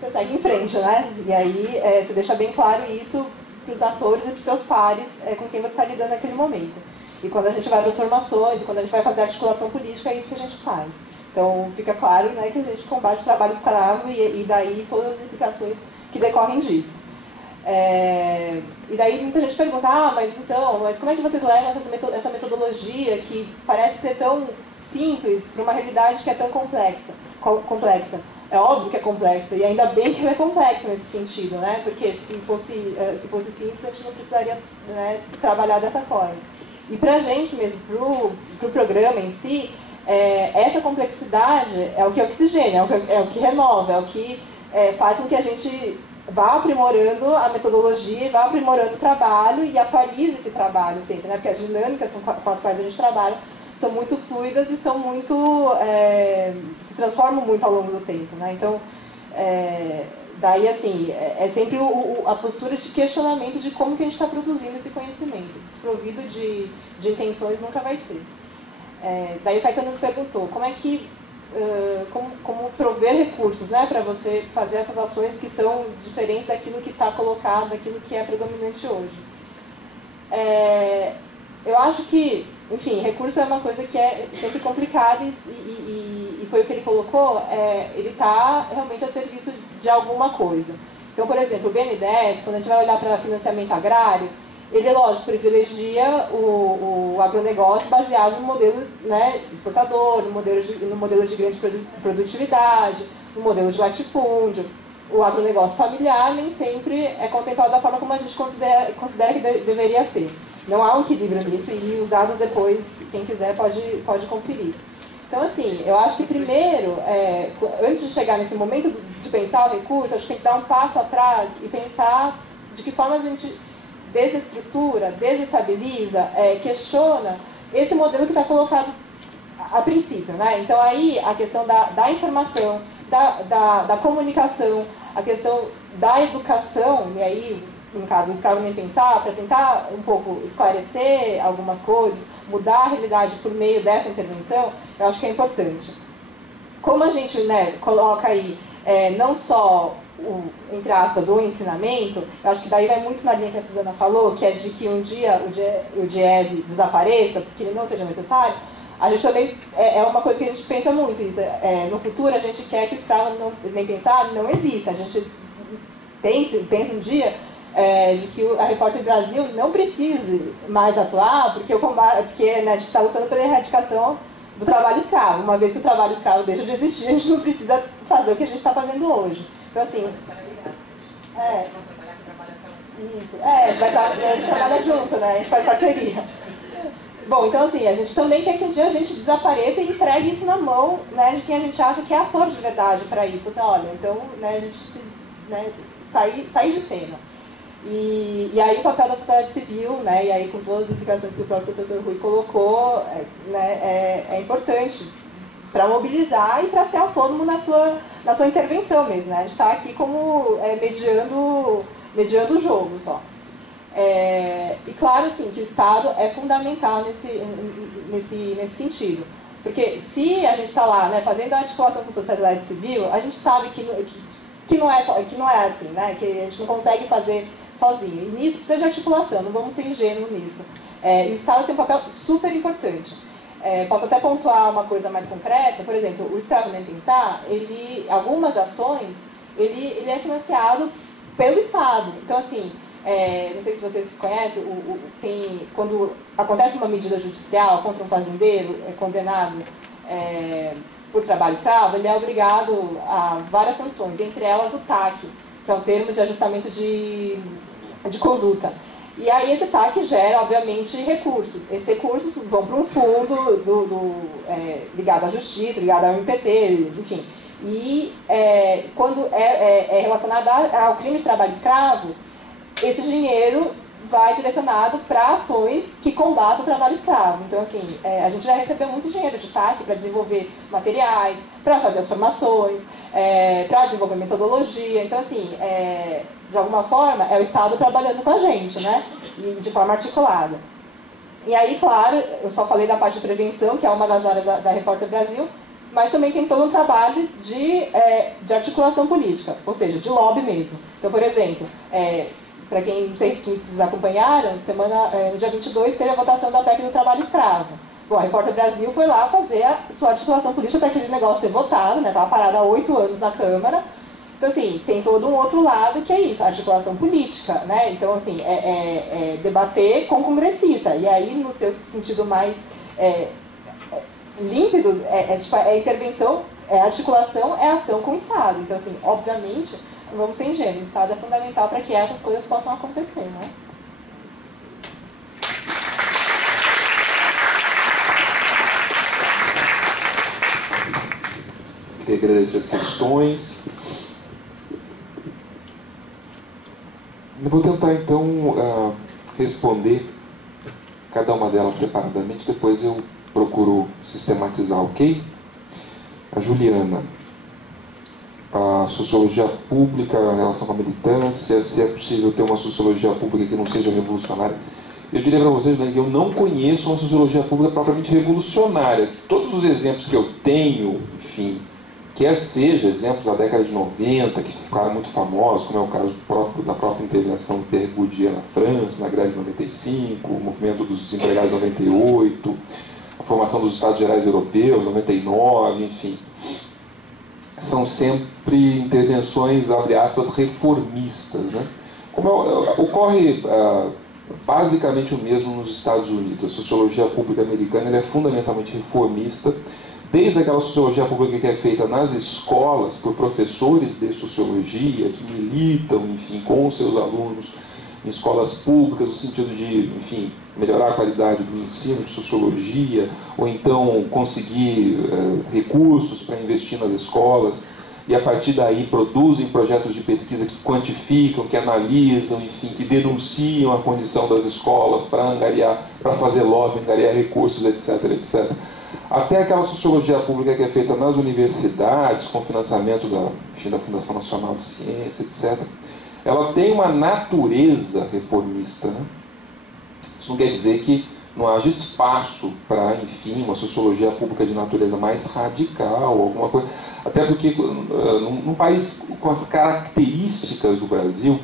você segue em frente, né? E aí você deixa bem claro isso para os atores e para os seus pares com quem você está lidando naquele momento. E quando a gente vai para as formações, quando a gente vai fazer articulação política, é isso que a gente faz. Então fica claro, né, que a gente combate o trabalho escravo e daí todas as implicações que decorrem disso. E daí muita gente pergunta, mas como é que vocês levam essa metodologia que parece ser tão simples para uma realidade que é tão complexa? É óbvio que é complexa, e ainda bem que ela é complexa nesse sentido, né? Porque se fosse simples, a gente não precisaria, né, trabalhar dessa forma. E para a gente mesmo, para o programa em si, essa complexidade é o que oxigena, é o que renova, é o que faz com que a gente vá aprimorando a metodologia, vá aprimorando o trabalho e atualize esse trabalho sempre, né? Porque as dinâmicas com as quais a gente trabalha são muito fluidas e são muito se transformam muito ao longo do tempo, né? Então, daí, assim, é sempre a postura de questionamento de como que a gente está produzindo esse conhecimento. Desprovido de intenções nunca vai ser. Daí o Caetano me perguntou como prover recursos, né, para você fazer essas ações que são diferentes daquilo que está colocado, daquilo que é predominante hoje. Eu acho que, enfim, recurso é uma coisa que é sempre complicada e foi o que ele colocou, ele está realmente a serviço de alguma coisa. Então, por exemplo, o BNDES, quando a gente vai olhar para financiamento agrário, ele, lógico, privilegia o agronegócio baseado no modelo, né, exportador, no modelo de grande produtividade, no modelo de latifúndio. O agronegócio familiar nem sempre é contemplado da forma como a gente considera que deveria ser. Não há um equilíbrio nisso e os dados depois, quem quiser, pode conferir. Então, assim, eu acho que primeiro, antes de chegar nesse momento de pensar o recurso, acho que tem que dar um passo atrás e pensar de que forma a gente desestrutura, desestabiliza, questiona esse modelo que está colocado a princípio, né? Então, aí, a questão da informação, da comunicação, a questão da educação, e aí, no caso, não escravo nem pensar, para tentar um pouco esclarecer algumas coisas, mudar a realidade por meio dessa intervenção, eu acho que é importante. Como a gente, né, coloca aí não só entre aspas, o ensinamento, eu acho que daí vai muito na linha que a Suzana falou, que é de que um dia o Diese desapareça, porque ele não seja necessário. A gente também, é uma coisa que a gente pensa muito, isso, no futuro a gente quer que o escravo nem pensar não exista. A gente pensa um dia de que a Repórter Brasil não precise mais atuar, porque né, a gente está lutando pela erradicação do trabalho escravo. Uma vez que o trabalho escravo deixa de existir, a gente não precisa fazer o que a gente está fazendo hoje. Então, assim... Isso. A gente trabalha junto, né? A gente faz parceria. Bom, então, assim, a gente também quer que um dia a gente desapareça e entregue isso na mão, né, de quem a gente acha que é ator de verdade para isso. Assim, olha, então, né, a gente sair de cena. E aí o papel da sociedade civil, né, e aí com todas as implicações que o próprio professor Rui colocou, né, é importante para mobilizar e para ser autônomo na sua intervenção mesmo, né? A gente está aqui como mediando o jogo só. E claro, assim, que o Estado é fundamental nesse sentido. Porque se a gente está lá, né, fazendo a articulação com a sociedade civil, a gente sabe que não é assim, né? Que a gente não consegue fazer sozinho. E nisso precisa de articulação, não vamos ser ingênuos nisso. E o Estado tem um papel super importante. Posso até pontuar uma coisa mais concreta, por exemplo, o Escravo Nem Pensar, algumas ações, ele é financiado pelo Estado. Então, assim, não sei se vocês conhecem, quando acontece uma medida judicial contra um fazendeiro condenado por trabalho escravo, ele é obrigado a várias sanções, entre elas o TAC, que é o termo de ajustamento de conduta. E aí esse TAC gera, obviamente, recursos. Esses recursos vão para um fundo ligado à justiça, ligado ao MPT, enfim. E quando é relacionado ao crime de trabalho escravo, esse dinheiro vai direcionado para ações que combatam o trabalho escravo. Então, assim, a gente já recebeu muito dinheiro de TAC para desenvolver materiais, para fazer as formações, para desenvolver metodologia. Então, assim, de alguma forma, é o Estado trabalhando com a gente, né? E de forma articulada. E aí, claro, eu só falei da parte de prevenção, que é uma das áreas da Repórter Brasil, mas também tem todo um trabalho de articulação política, ou seja, de lobby mesmo. Então, por exemplo, para quem não sei que vocês acompanharam, no dia 22 teve a votação da PEC do trabalho escravo. Bom, a Repórter Brasil foi lá fazer a sua articulação política para aquele negócio ser votado, né? Estava parado há 8 anos na Câmara. Então, assim, tem todo um outro lado que é isso, a articulação política, né? Então, assim, debater com o congressista. E aí, no seu sentido mais límpido, intervenção, articulação, é ação com o Estado. Então, assim, obviamente, não vamos ser ingênuos, o Estado é fundamental para que essas coisas possam acontecer, né? Queria agradecer as questões. Eu vou tentar, então, responder cada uma delas separadamente, depois eu procuro sistematizar, ok? A Juliana, a sociologia pública, a relação com a militância, se é possível ter uma sociologia pública que não seja revolucionária. Eu diria para vocês, Juliana, que eu não conheço uma sociologia pública propriamente revolucionária. Todos os exemplos que eu tenho, enfim, quer seja exemplos da década de 90, que ficaram muito famosos, como é o caso da própria intervenção do Pierre Bourdieu na França, na greve de 95, o movimento dos desempregados em 98, a formação dos Estados Gerais Europeus, 99, enfim. São sempre intervenções, abre aspas, reformistas, né? Como ocorre basicamente o mesmo nos Estados Unidos. A sociologia pública americana ela é fundamentalmente reformista, desde aquela sociologia pública que é feita nas escolas por professores de sociologia que militam, enfim, com os seus alunos em escolas públicas, no sentido de, enfim, melhorar a qualidade do ensino de sociologia, ou então conseguir recursos para investir nas escolas, e a partir daí produzem projetos de pesquisa que quantificam, que analisam, enfim, que denunciam a condição das escolas para angariar, para fazer lobby, angariar recursos, etc, etc. Até aquela sociologia pública que é feita nas universidades, com financiamento da Fundação Nacional de Ciência, etc., ela tem uma natureza reformista, né? Isso não quer dizer que não haja espaço para, enfim, uma sociologia pública de natureza mais radical, alguma coisa. Até porque, num país com as características do Brasil,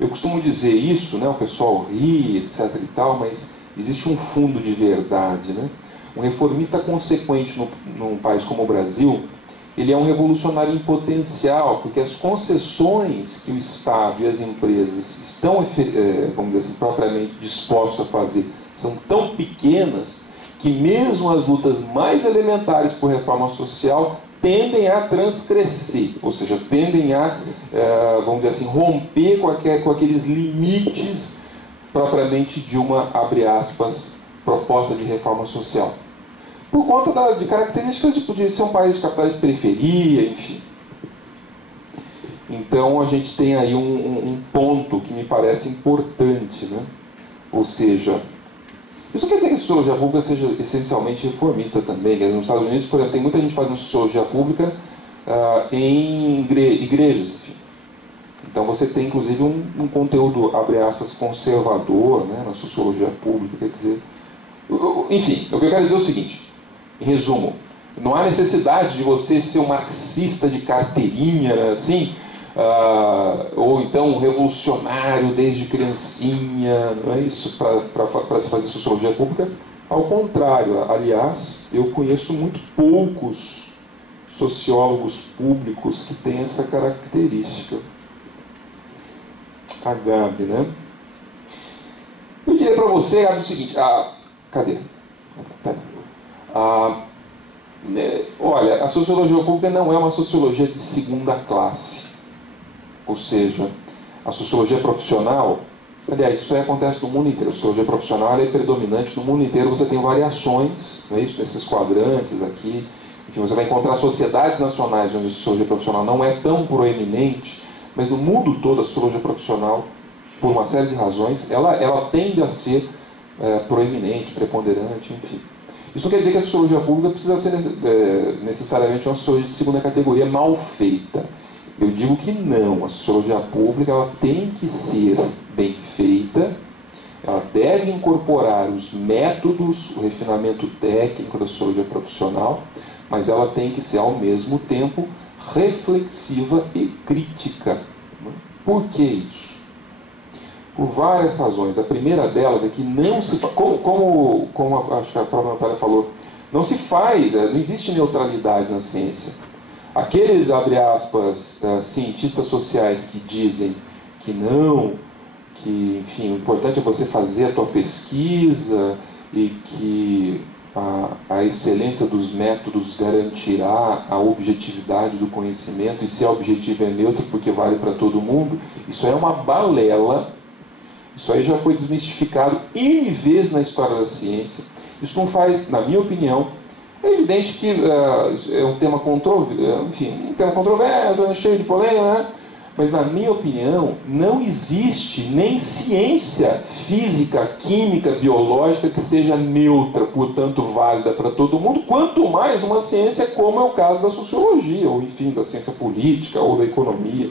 eu costumo dizer isso, né? O pessoal ri, etc. e tal, mas existe um fundo de verdade, né? Um reformista consequente num país como o Brasil, ele é um revolucionário em potencial, porque as concessões que o Estado e as empresas estão, vamos dizer assim, propriamente dispostos a fazer são tão pequenas que mesmo as lutas mais elementares por reforma social tendem a transcrescer, ou seja, tendem a, vamos dizer assim, romper com aqueles limites propriamente de uma, abre aspas, proposta de reforma social. Por conta de características de ser um país de capitais de periferia, enfim. Então a gente tem aí um ponto que me parece importante, né? Ou seja, isso não quer dizer que a sociologia pública seja essencialmente reformista também. Nos Estados Unidos, por exemplo, tem muita gente fazendo sociologia pública em igrejas, enfim. Então você tem inclusive um conteúdo, abre aspas, conservador, né, na sociologia pública, quer dizer... Enfim, o que eu quero dizer é o seguinte, em resumo, não há necessidade de você ser um marxista de carteirinha, assim, ou então um revolucionário desde criancinha, não é isso, para se fazer sociologia pública. Ao contrário, aliás, eu conheço muito poucos sociólogos públicos que têm essa característica. A Gabi, né? Eu diria para você, Gabi, o seguinte, cadê? Olha, a sociologia pública não é uma sociologia de segunda classe. Ou seja, a sociologia profissional, aliás, isso aí acontece no mundo inteiro. A sociologia profissional é predominante no mundo inteiro, você tem variações, não é isso? Nesses quadrantes aqui. Enfim, você vai encontrar sociedades nacionais onde a sociologia profissional não é tão proeminente, mas no mundo todo a sociologia profissional, por uma série de razões, ela tende a ser proeminente, preponderante, enfim. Isso não quer dizer que a sociologia pública precisa ser necessariamente uma sociologia de segunda categoria mal feita. Eu digo que não. A sociologia pública ela tem que ser bem feita, ela deve incorporar os métodos, o refinamento técnico da sociologia profissional, mas ela tem que ser, ao mesmo tempo, reflexiva e crítica. Por que isso? Por várias razões. A primeira delas é que não se... Como acho que a própria Natália falou, não se faz, não existe neutralidade na ciência. Aqueles, abre aspas, cientistas sociais que dizem que não, que, enfim, o importante é você fazer a tua pesquisa e que a excelência dos métodos garantirá a objetividade do conhecimento, e se a objetivo é neutro porque vale para todo mundo, isso é uma balela. Isso aí já foi desmistificado N vezes na história da ciência. Isso não faz, na minha opinião, é evidente que é um tema controverso, cheio de polêmica, né? Mas na minha opinião, não existe nem ciência física, química, biológica que seja neutra, portanto válida para todo mundo, quanto mais uma ciência como é o caso da sociologia, ou enfim, da ciência política, ou da economia,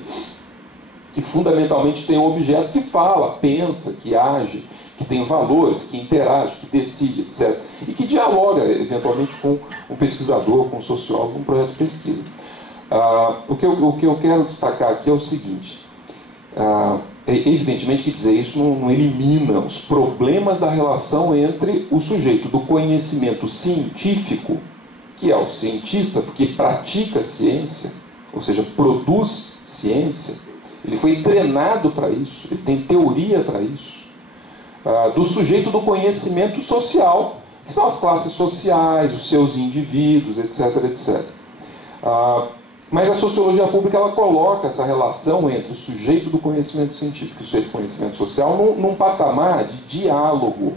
que fundamentalmente tem um objeto que fala, pensa, que age, que tem valores, que interage, que decide, etc. E que dialoga, eventualmente, com um pesquisador, com um sociólogo, com um projeto de pesquisa. O que eu quero destacar aqui é o seguinte, evidentemente que dizer isso não elimina os problemas da relação entre o sujeito do conhecimento científico, que é o cientista, porque pratica ciência, ou seja, produz ciência, ele foi treinado para isso, ele tem teoria para isso. do sujeito do conhecimento social, que são as classes sociais, os seus indivíduos, etc, etc. Mas a sociologia pública ela coloca essa relação entre o sujeito do conhecimento científico e o sujeito do conhecimento social num patamar de diálogo.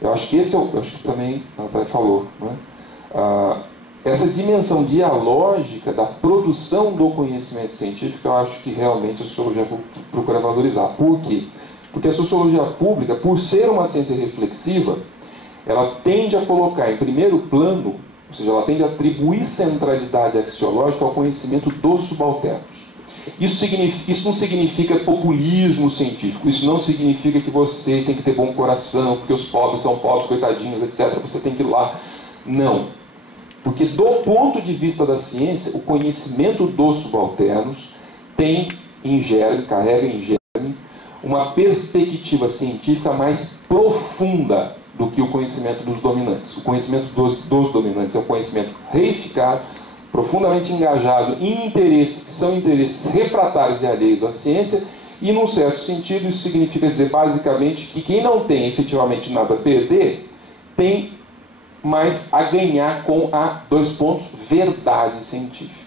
Eu acho que esse é eu acho que também a Natália falou, não é? Essa dimensão dialógica da produção do conhecimento científico, eu acho que realmente a sociologia procura valorizar. Por quê? Porque a sociologia pública, por ser uma ciência reflexiva, ela tende a colocar em primeiro plano, ou seja, ela tende a atribuir centralidade axiológica ao conhecimento dos subalternos. Isso não significa populismo científico, isso não significa que você tem que ter bom coração, porque os pobres são pobres, coitadinhos, etc., você tem que ir lá. Não. Porque do ponto de vista da ciência, o conhecimento dos subalternos carrega em germe uma perspectiva científica mais profunda do que o conhecimento dos dominantes. O conhecimento dos dominantes é um conhecimento reificado, profundamente engajado em interesses que são interesses refratários e alheios à ciência, e, num certo sentido, isso significa dizer, basicamente, que quem não tem efetivamente nada a perder, tem mais a ganhar com a, verdade científica.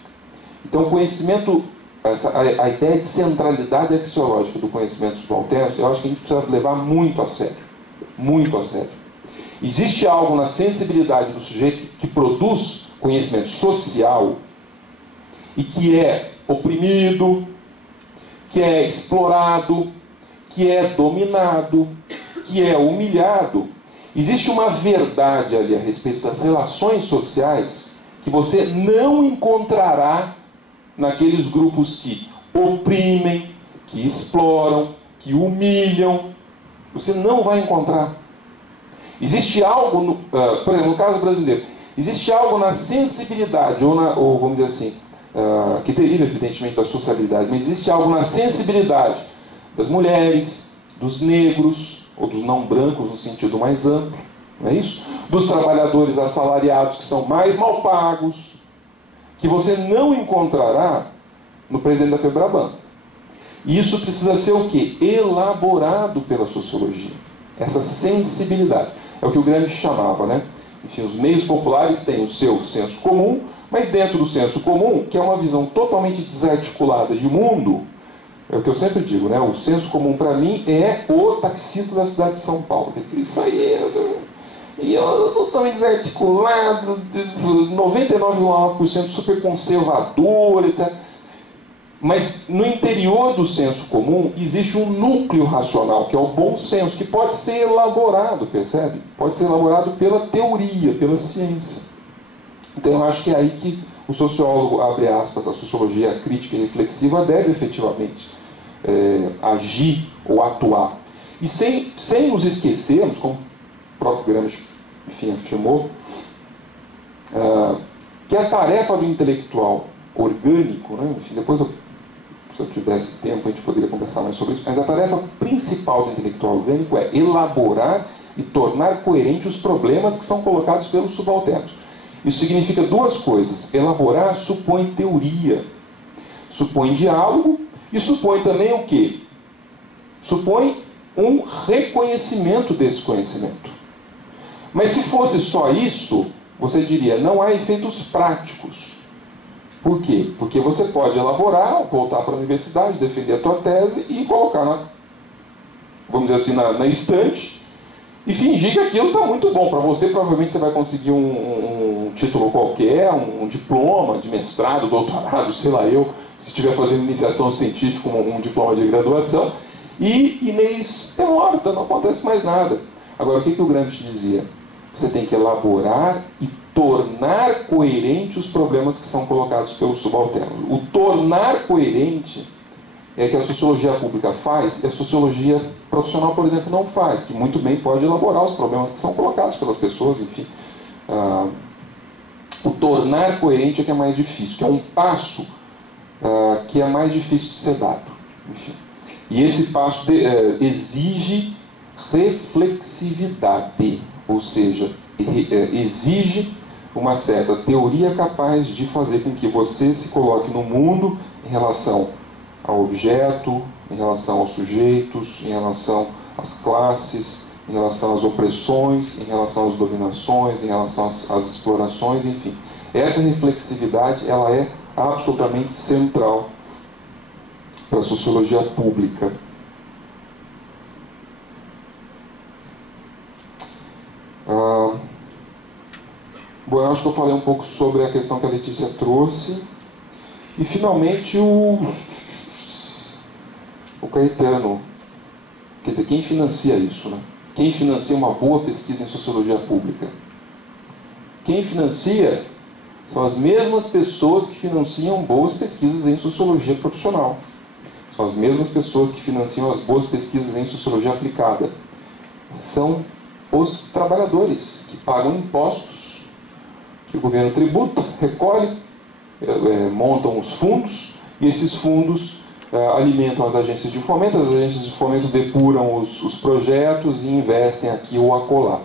Então, o conhecimento, a ideia de centralidade axiológica do conhecimento dos subalternos, eu acho que a gente precisa levar muito a sério. Muito a sério. Existe algo na sensibilidade do sujeito que produz conhecimento social e que é oprimido, que é explorado, que é dominado, que é humilhado. Existe uma verdade ali a respeito das relações sociais que você não encontrará naqueles grupos que oprimem, que exploram, que humilham. Você não vai encontrar. Existe algo, por exemplo, no caso brasileiro, existe algo na sensibilidade, ou vamos dizer assim, que deriva evidentemente da sociabilidade, mas existe algo na sensibilidade das mulheres, dos negros, ou dos não brancos no sentido mais amplo, não é isso? Dos trabalhadores assalariados que são mais mal pagos, que você não encontrará no presidente da FEBRABAN. E isso precisa ser o quê? Elaborado pela sociologia. Essa sensibilidade. É o que o Gramsci chamava, né? Enfim, os meios populares têm o seu senso comum, mas dentro do senso comum, que é uma visão totalmente desarticulada de mundo, é o que eu sempre digo, né? O senso comum para mim é o taxista da cidade de São Paulo. Isso aí eu totalmente desarticulado, 99,9% super conservador, etc. Mas no interior do senso comum existe um núcleo racional, que é o bom senso, que pode ser elaborado, percebe? Pode ser elaborado pela teoria, pela ciência. Então eu acho que é aí que o sociólogo, abre aspas, a sociologia crítica e reflexiva deve efetivamente agir ou atuar. E sem nos esquecermos, como o próprio Gramsci, enfim, afirmou, que a tarefa do intelectual orgânico, né? Enfim, depois, se eu tivesse tempo, a gente poderia conversar mais sobre isso, mas a tarefa principal do intelectual orgânico é elaborar e tornar coerente os problemas que são colocados pelos subalternos. Isso significa duas coisas. Elaborar supõe teoria, supõe diálogo e supõe também o quê? Supõe um reconhecimento desse conhecimento. Mas se fosse só isso, você diria, não há efeitos práticos. Por quê? Porque você pode elaborar, voltar para a universidade, defender a tua tese e colocar vamos dizer assim, na estante e fingir que aquilo está muito bom. Para você, provavelmente você vai conseguir um título qualquer, um diploma de mestrado, doutorado, sei lá eu, se estiver fazendo iniciação científica, um diploma de graduação, e Inês é morta, não acontece mais nada. Agora, o que o Gramsci dizia? Você tem que elaborar e tornar coerente os problemas que são colocados pelos subalternos. O tornar coerente é que a sociologia pública faz e a sociologia profissional, por exemplo, não faz, que muito bem pode elaborar os problemas que são colocados pelas pessoas, enfim. O tornar coerente é que é mais difícil, que é um passo que é mais difícil de ser dado. Enfim. E esse passo exige reflexividade, ou seja, exige uma certa teoria capaz de fazer com que você se coloque no mundo em relação ao objeto, em relação aos sujeitos, em relação às classes, em relação às opressões, em relação às dominações, em relação às explorações, enfim. Essa reflexividade, ela é absolutamente central para a sociologia pública. Bom, eu acho que eu falei um pouco sobre a questão que a Letícia trouxe. E, finalmente, o Caetano. Quer dizer, quem financia isso, né? Quem financia uma boa pesquisa em sociologia pública? Quem financia são as mesmas pessoas que financiam boas pesquisas em sociologia profissional. São as mesmas pessoas que financiam as boas pesquisas em sociologia aplicada. São os trabalhadores que pagam impostos, que o governo tributa, recolhe, montam os fundos, e esses fundos alimentam as agências de fomento, as agências de fomento depuram os projetos e investem aqui ou acolá.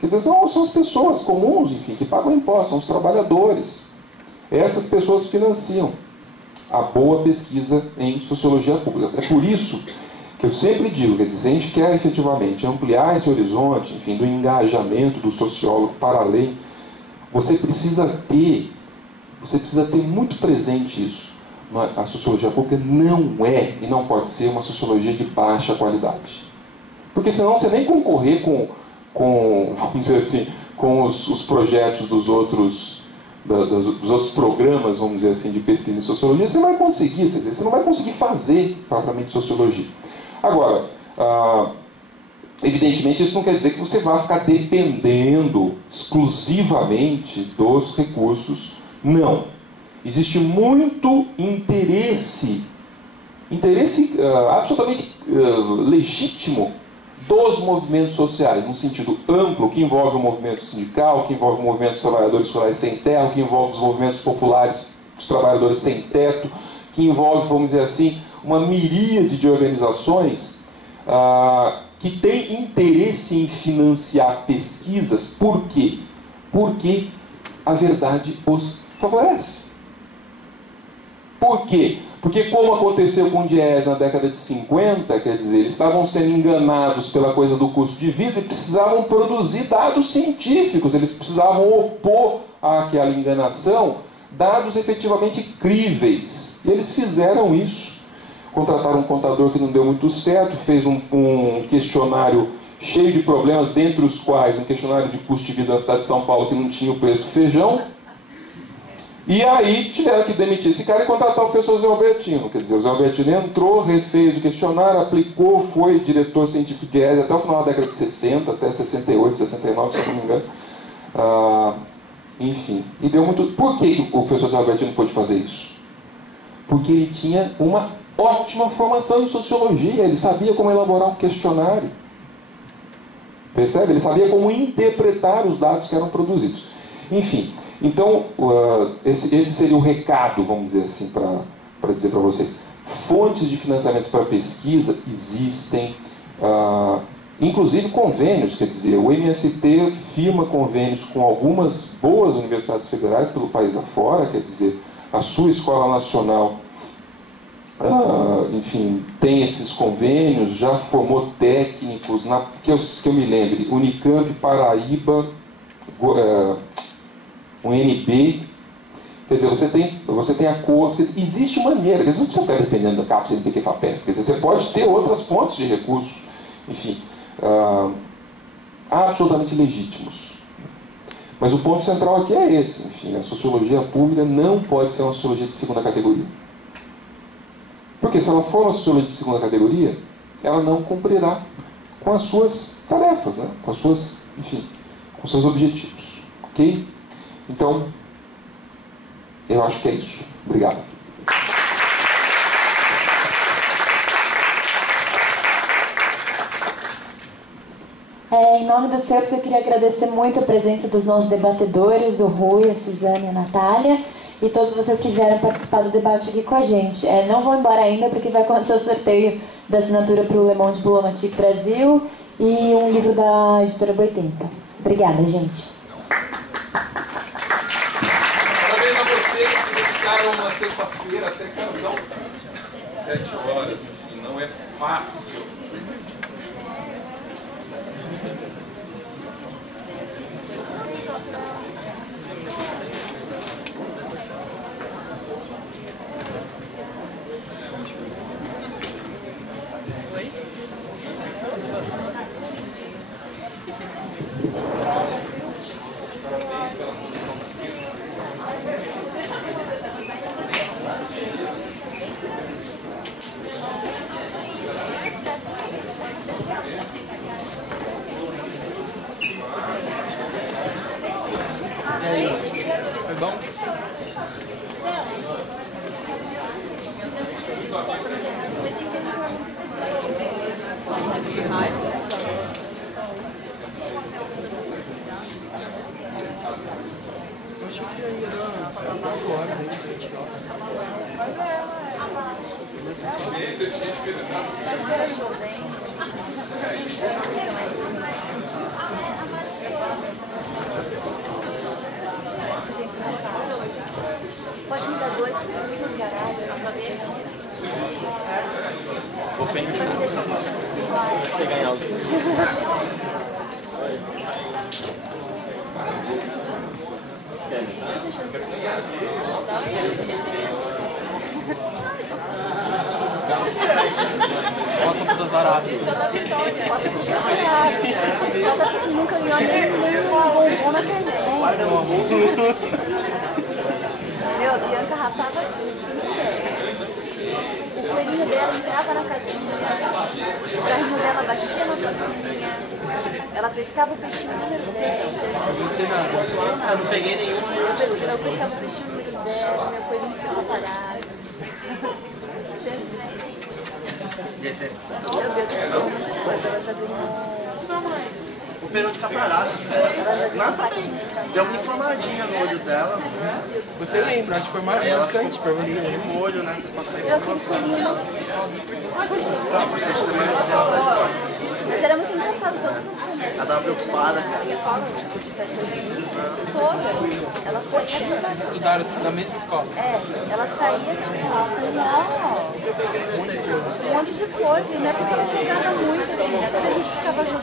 Quer dizer, são as pessoas comuns, enfim, que pagam impostos, são os trabalhadores. Essas pessoas financiam a boa pesquisa em sociologia pública. É por isso que eu sempre digo, quer dizer, se a gente quer efetivamente ampliar esse horizonte, enfim, do engajamento do sociólogo para além, você precisa ter muito presente isso. A sociologia pública não é e não pode ser uma sociologia de baixa qualidade. Porque senão você nem concorrer com vamos dizer assim, com os projetos dos outros programas, vamos dizer assim, de pesquisa em sociologia, você vai conseguir, você não vai conseguir fazer propriamente sociologia. Agora, evidentemente isso não quer dizer que você vai ficar dependendo exclusivamente dos recursos, não. Existe muito interesse absolutamente legítimo dos movimentos sociais, num sentido amplo, que envolve o movimento sindical, que envolve o movimento dos trabalhadores rurais sem terra, que envolve os movimentos populares dos trabalhadores sem teto, que envolve, vamos dizer assim, uma miríade de organizações que tem interesse em financiar pesquisas. Por quê? Porque a verdade os favorece. Por quê? Porque, como aconteceu com o Diese na década de 50, quer dizer, eles estavam sendo enganados pela coisa do custo de vida e precisavam produzir dados científicos, eles precisavam opor àquela enganação dados efetivamente críveis. E eles fizeram isso. Contrataram um contador que não deu muito certo, fez um questionário cheio de problemas, dentre os quais um questionário de custo de vida na cidade de São Paulo que não tinha o preço do feijão. E aí tiveram que demitir esse cara e contratar o professor Zé Albertino. Quer dizer, o Zé Albertino entrou, refez o questionário, aplicou, foi diretor científico de ESE até o final da década de 60, até 68, 69, se não me engano. Enfim, e deu muito... Por que o professor Zé Albertino pôde fazer isso? Porque ele tinha uma ótima formação em sociologia, ele sabia como elaborar um questionário. Percebe? Ele sabia como interpretar os dados que eram produzidos. Enfim, então, esse seria o recado, vamos dizer assim, para dizer para vocês. Fontes de financiamento para pesquisa existem, inclusive convênios, quer dizer, o MST firma convênios com algumas boas universidades federais pelo país afora, quer dizer, a sua escola nacional, enfim, tem esses convênios, já formou técnicos, que eu me lembre, Unicamp, Paraíba, UNB, quer dizer, você tem acordo, existe maneira, quer dizer, você não precisa ficar dependendo da CAPES, CNPq, FAPESP, quer dizer, você pode ter outras fontes de recursos, enfim, absolutamente legítimos. Mas o ponto central aqui é esse, enfim, a sociologia pública não pode ser uma sociologia de segunda categoria. Porque se ela for uma sociologia de segunda categoria, ela não cumprirá com as suas tarefas, né? Com as suas, enfim, com os seus objetivos. Ok? Então, eu acho que é isso. Obrigado. Em nome do CEPS, eu queria agradecer muito a presença dos nossos debatedores, o Rui, a Suzane e a Natália, e todos vocês que vieram participar do debate aqui com a gente. Não vão embora ainda, porque vai acontecer o sorteio da assinatura para o Le Monde Boulomatique Brasil e um livro da editora Boitempo. Obrigada, gente. Parabéns a vocês que dedicaram uma sexta-feira até casão 7 horas, enfim, não é fácil. Foi bom? Eu achei que ia dar 4 horas aí. Pode me dar 2, que são muito viarados, alfabeto. Vou pensar. Você ganhar os Bota para os azarábios. Nunca ganhou nem uma bombona também. Meu, a Bianca rapava tudo, sem ideia. O coelhinho dela entrava na casinha, o carrinho dela batia na portinha, ela pescava o peixinho número 10. Não sei nada. Eu não peguei nenhum. Eu pescava o peixinho número 0, meu coelhinho ficava parado. Meu Deus, ela já ganhou. O pênalti tá parado. Deu uma inflamadinha no olho dela. Você lembra, acho que foi mais marcante pra você. De molho, né? Passei Eu fiz coelhinho. Mas era muito engraçado, todas as coisas. Ela tava preocupada. Na escola, tipo, de festa toda, ela saía. Estudaram na mesma escola? É, ela saía, tipo, um monte de coisa, né? Porque ela jogava muito, assim, né? Quando a gente ficava jogando.